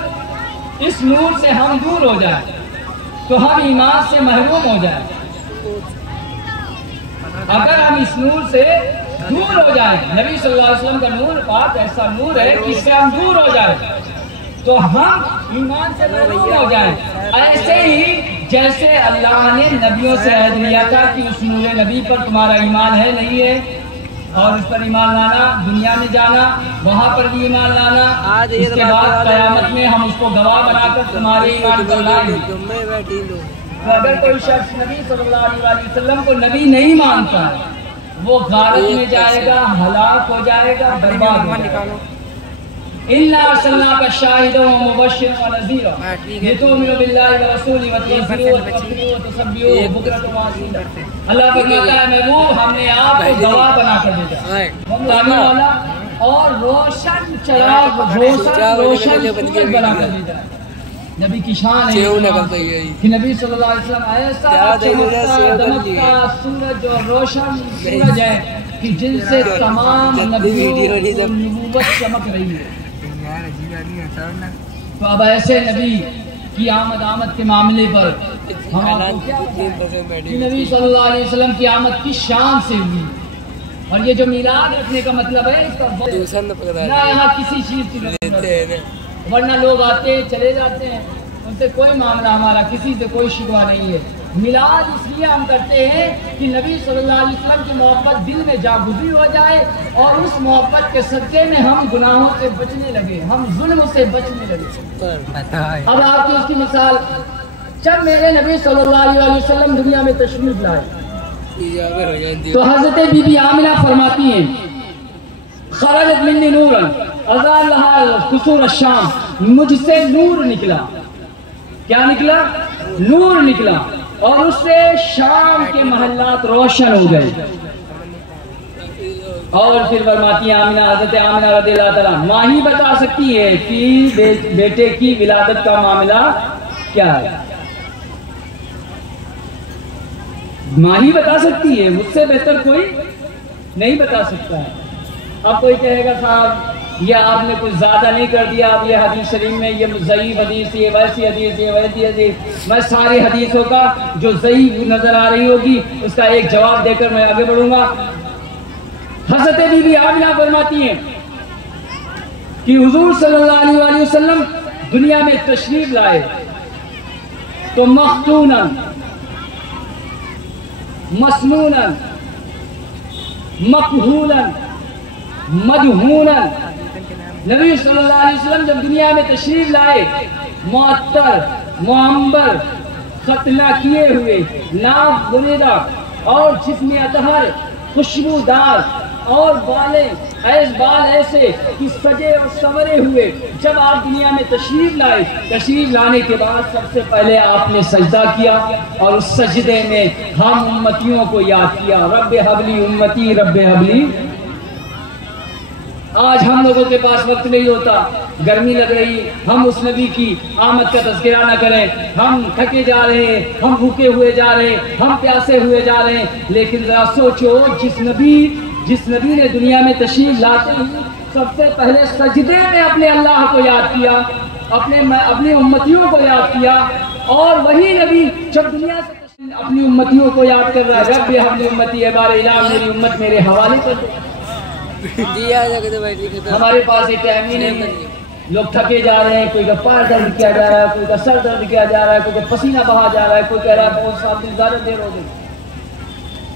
इस नूर से हम दूर हो जाए तो हम ईमान से महरूम हो जाए। अगर हम इस नूर से दूर हो जाए, नबी सल्लल्लाहु अलैहि वसल्लम का नूर पाक ऐसा नूर है कि इससे हम दूर हो जाए तो हम ईमान से महरूम हो जाए। ऐसे ही जैसे अल्लाह ने नबियों से अहद लिया था कि उस नूर नबी पर तुम्हारा ईमान है नहीं है, और उस पर ईमान लाना, दुनिया में जाना, वहाँ पर भी ईमान लाना, इसके बाद क़यामत में हम उसको गवाह बनाकर तुम्हारे ईमान को लाएंगे। तो अगर कोई शख्स नबी सल्लल्लाहु अलैहि वसल्लम को नबी नहीं मानता है, वो गारत में जाएगा, हलाक हो जाएगा, बर्बाद हो जाएगा। इन्ना अर्सलनाका शाहिदन व मुबश्शिरन व नज़ीरा लितुमिनु बिल्लाहि व रसूलिही व तु'ज़िरूहु व तुक़िरूहु व तुसब्बिहूहु बुक्रतन व असीला। अल्लाह फरमाता है महबूब हमने आपको गवाह बना कर भेजा वाला और रोशन चिराग, रोशन सूरज बना कर भेजा। नबी की शान है कि नबी सल्लल्लाहु अलैहि वसल्लम ऐसा चमकता सूरज और रोशन सूरज है कि जिनसे तमाम नबूवत चमक रही है। तो अब ऐसे नबी की आमद के मामले पर हम आपको क्या बताएं कि नबी सल्लल्लाहु अलैहि वसल्लम की आमद की शान से हुई। और ये जो मिलाद रखने का मतलब है, इसका ना यहाँ किसी चीज की जरूरत है, वरना लोग आते चले जाते हैं, उनसे कोई मामला, हमारा किसी से कोई शिकवा नहीं है। मिलाद इसलिए हम करते हैं कि नबी सल्लल्लाहु अलैहि वसल्लम की मोहब्बत दिल में जागुज़ी हो जाए और उस मोहब्बत के सदक़े में हम गुनाहों से बचने लगे, हम जुल्म से बचने लगे। अब आपकी उसकी मिसाल, जब मेरे नबी सल्लल्लाहु अलैहि वसल्लम दुनिया में तशरीफ लाए तो हज़रत बीबी आमिना फरमाती हैं, खरजत मिन्नी नूरन अज़ाल लहा कुसूर अश-शाम, मुझसे नूर निकला। क्या निकला? नूर निकला और उससे शाम के महल्लात रोशन हो गए। और फिर फरमाती आमिना, हज़रत आमिना रज़ियल्लाहु ताला, माँ ही बता सकती है कि बेटे की विलादत का मामला क्या है। माँ ही बता सकती है, मुझसे बेहतर कोई नहीं बता सकता है। अब कोई कहेगा साहब ये आपने कुछ ज्यादा नहीं कर दिया, अब ये हदीस शरीफ में ये ज़ईफ़ हदीस, ये वैसी हदीस, ये वैसी हदीस। मैं सारी हदीसों का जो ज़ईफ़ नजर आ रही होगी उसका एक जवाब देकर मैं आगे बढ़ूंगा। हज़रत बीबी आमिना फरमाती हैं कि हुजूर सल्लल्लाहु अलैहि वसल्लम दुनिया में तशरीफ लाए तो मख्तूनन, मसनूनन, मकहूलन, मदहूनन, नबी सल्लल्लाहु अलैहि वसल्लम जब दुनिया में तशरीफ लाए मुअत्तर, मुअम्बर, खतना किए हुए, नाक बुनेदा और जिस्म अतहर, खुशबूदार और बाल ऐसे कि सजे और संवरे हुए, जब आप दुनिया में तशरीफ लाए, तशरीफ लाने के बाद सबसे पहले आपने सजदा किया और उस सजदे में हम उम्मतियों को याद किया, रब्बे हबली उम्मती, रब्बे हबली। आज हम लोगों के पास वक्त नहीं होता, गर्मी लग रही, हम उस नबी की आमद का तज़किरा न करें, हम थके जा रहे हैं, हम भूखे हुए जा रहे हैं, हम प्यासे हुए जा रहे हैं। लेकिन जरा सोचो, जिस नबी ने दुनिया में तशरीफ लाते ही सबसे पहले सजदे में अपने अल्लाह को याद किया, अपनी उम्मतियों को याद किया, और वही नबी जब दुनिया से अपनी उम्मतियों को याद कर रहा है, रब्बे हबली उम्मती, ए बारे इलाह मेरी उम्मत मेरे हवाले कर दे। हमारे पास एक टाइम ही नहीं, लोग थके जा रहे हैं, कोई का पार दर्द किया जा रहा है, कोई का सर दर्द किया जा रहा है, कोई का पसीना बहा जा रहा है, कोई कह रहा है बहुत साल दिन ज्यादा देर हो गई।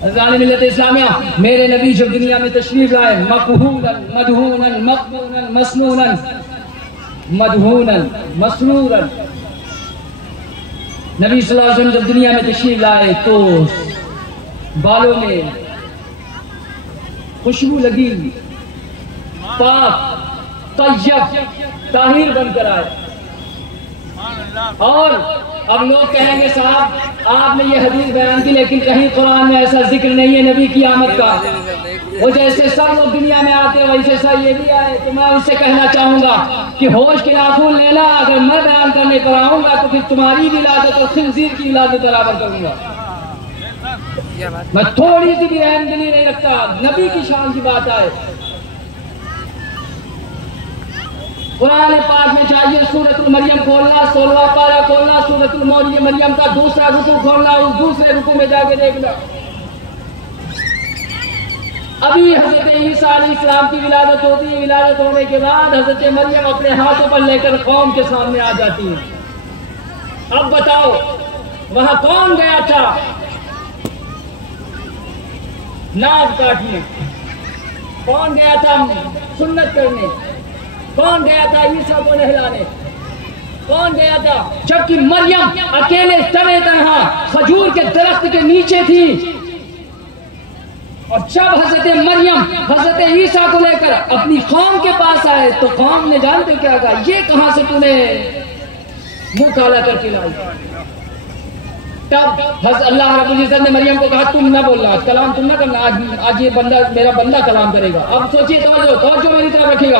अज़ान मिल्लत इस्लामिया, मेरे नबी जब दुनिया में तशरीफ लाए, मकहूलन, मदहूनन, मक़बूलन, मसनूनन, मदहूनन, मसरूरन, नबी सल्लल्लाहु अलैहि वसल्लम जब दुनिया में तशरीफ लाए तो बालों में खुशबू लगी, पाक, तय्यब, ताहिर बनकर आए। और अब लोग कहेंगे साहब आपने ये हदीस बयान की, लेकिन कहीं कुरान में ऐसा जिक्र नहीं है नबी की आमद का। वो जैसे सब लोग दुनिया में आते हैं वैसे सब ये भी आए। तो मैं उससे कहना चाहूंगा कि होश के नाखून लेना, अगर मैं बयान करने पर आऊंगा तो फिर तुम्हारी विलादत और खिंजीर की विलादत बराबर करूंगा। मैं थोड़ी सी भी रहमदिली नहीं रखता, नबी की शान की बात आए। कुरान पाक में चाहिए सूरतुल मरियम खोलना, 16वां पारा खोलना, सूरतुल मरियम का दूसरा रुकू खोलना, उस दूसरे रुकू में जाके देखना। अभी हजरत ईसा अलैहिस्सलाम की विलादत होती है, विलादत होने के बाद हजरत मरियम अपने हाथों पर लेकर कौम के सामने आ जाती है। अब बताओ वहां कौन गया था नाज काटने, कौन गया था सुन्नत करने, कौन गया था ईसा को नहलाने, कौन गया था? जबकि मरियम अकेले तने तनहा खजूर के दरख्त के नीचे थी। और जब हजरत मरियम हजरत ईसा को लेकर अपनी कौम के पास आए तो कौम ने जानते क्या कहा, ये कहां से तूने मुंह काला करके लाई? तब अल्लाह रब्बुल इज्जत ने मरियम को कहा तुम ना बोलना, कलाम तुम ना करना, आज ये बंदा मेरा बंदा कलाम करेगा। अब सोचिए, तवज्जो मेरी तरफ रखिएगा।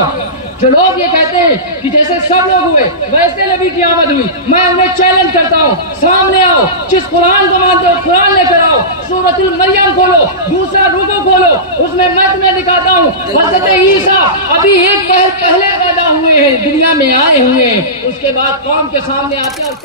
जो लोग ये कहते हैं कि जैसे सब लोग हुए वैसे नबी की आमद हुई, मैं उन्हें चैलेंज करता हूँ, सामने आओ, जिस कुरान को मानते हो कुरान लेकर आओ, सूरतुल मरियम खोलो, दूसरा रुकू खोलो, उसमें मैं तुम्हें दिखाता हूँ हज़रत ईसा अभी एक पहर पहले पैदा हुए हैं, दुनिया में आए हुए हैं, उसके बाद कौम के सामने आते हैं और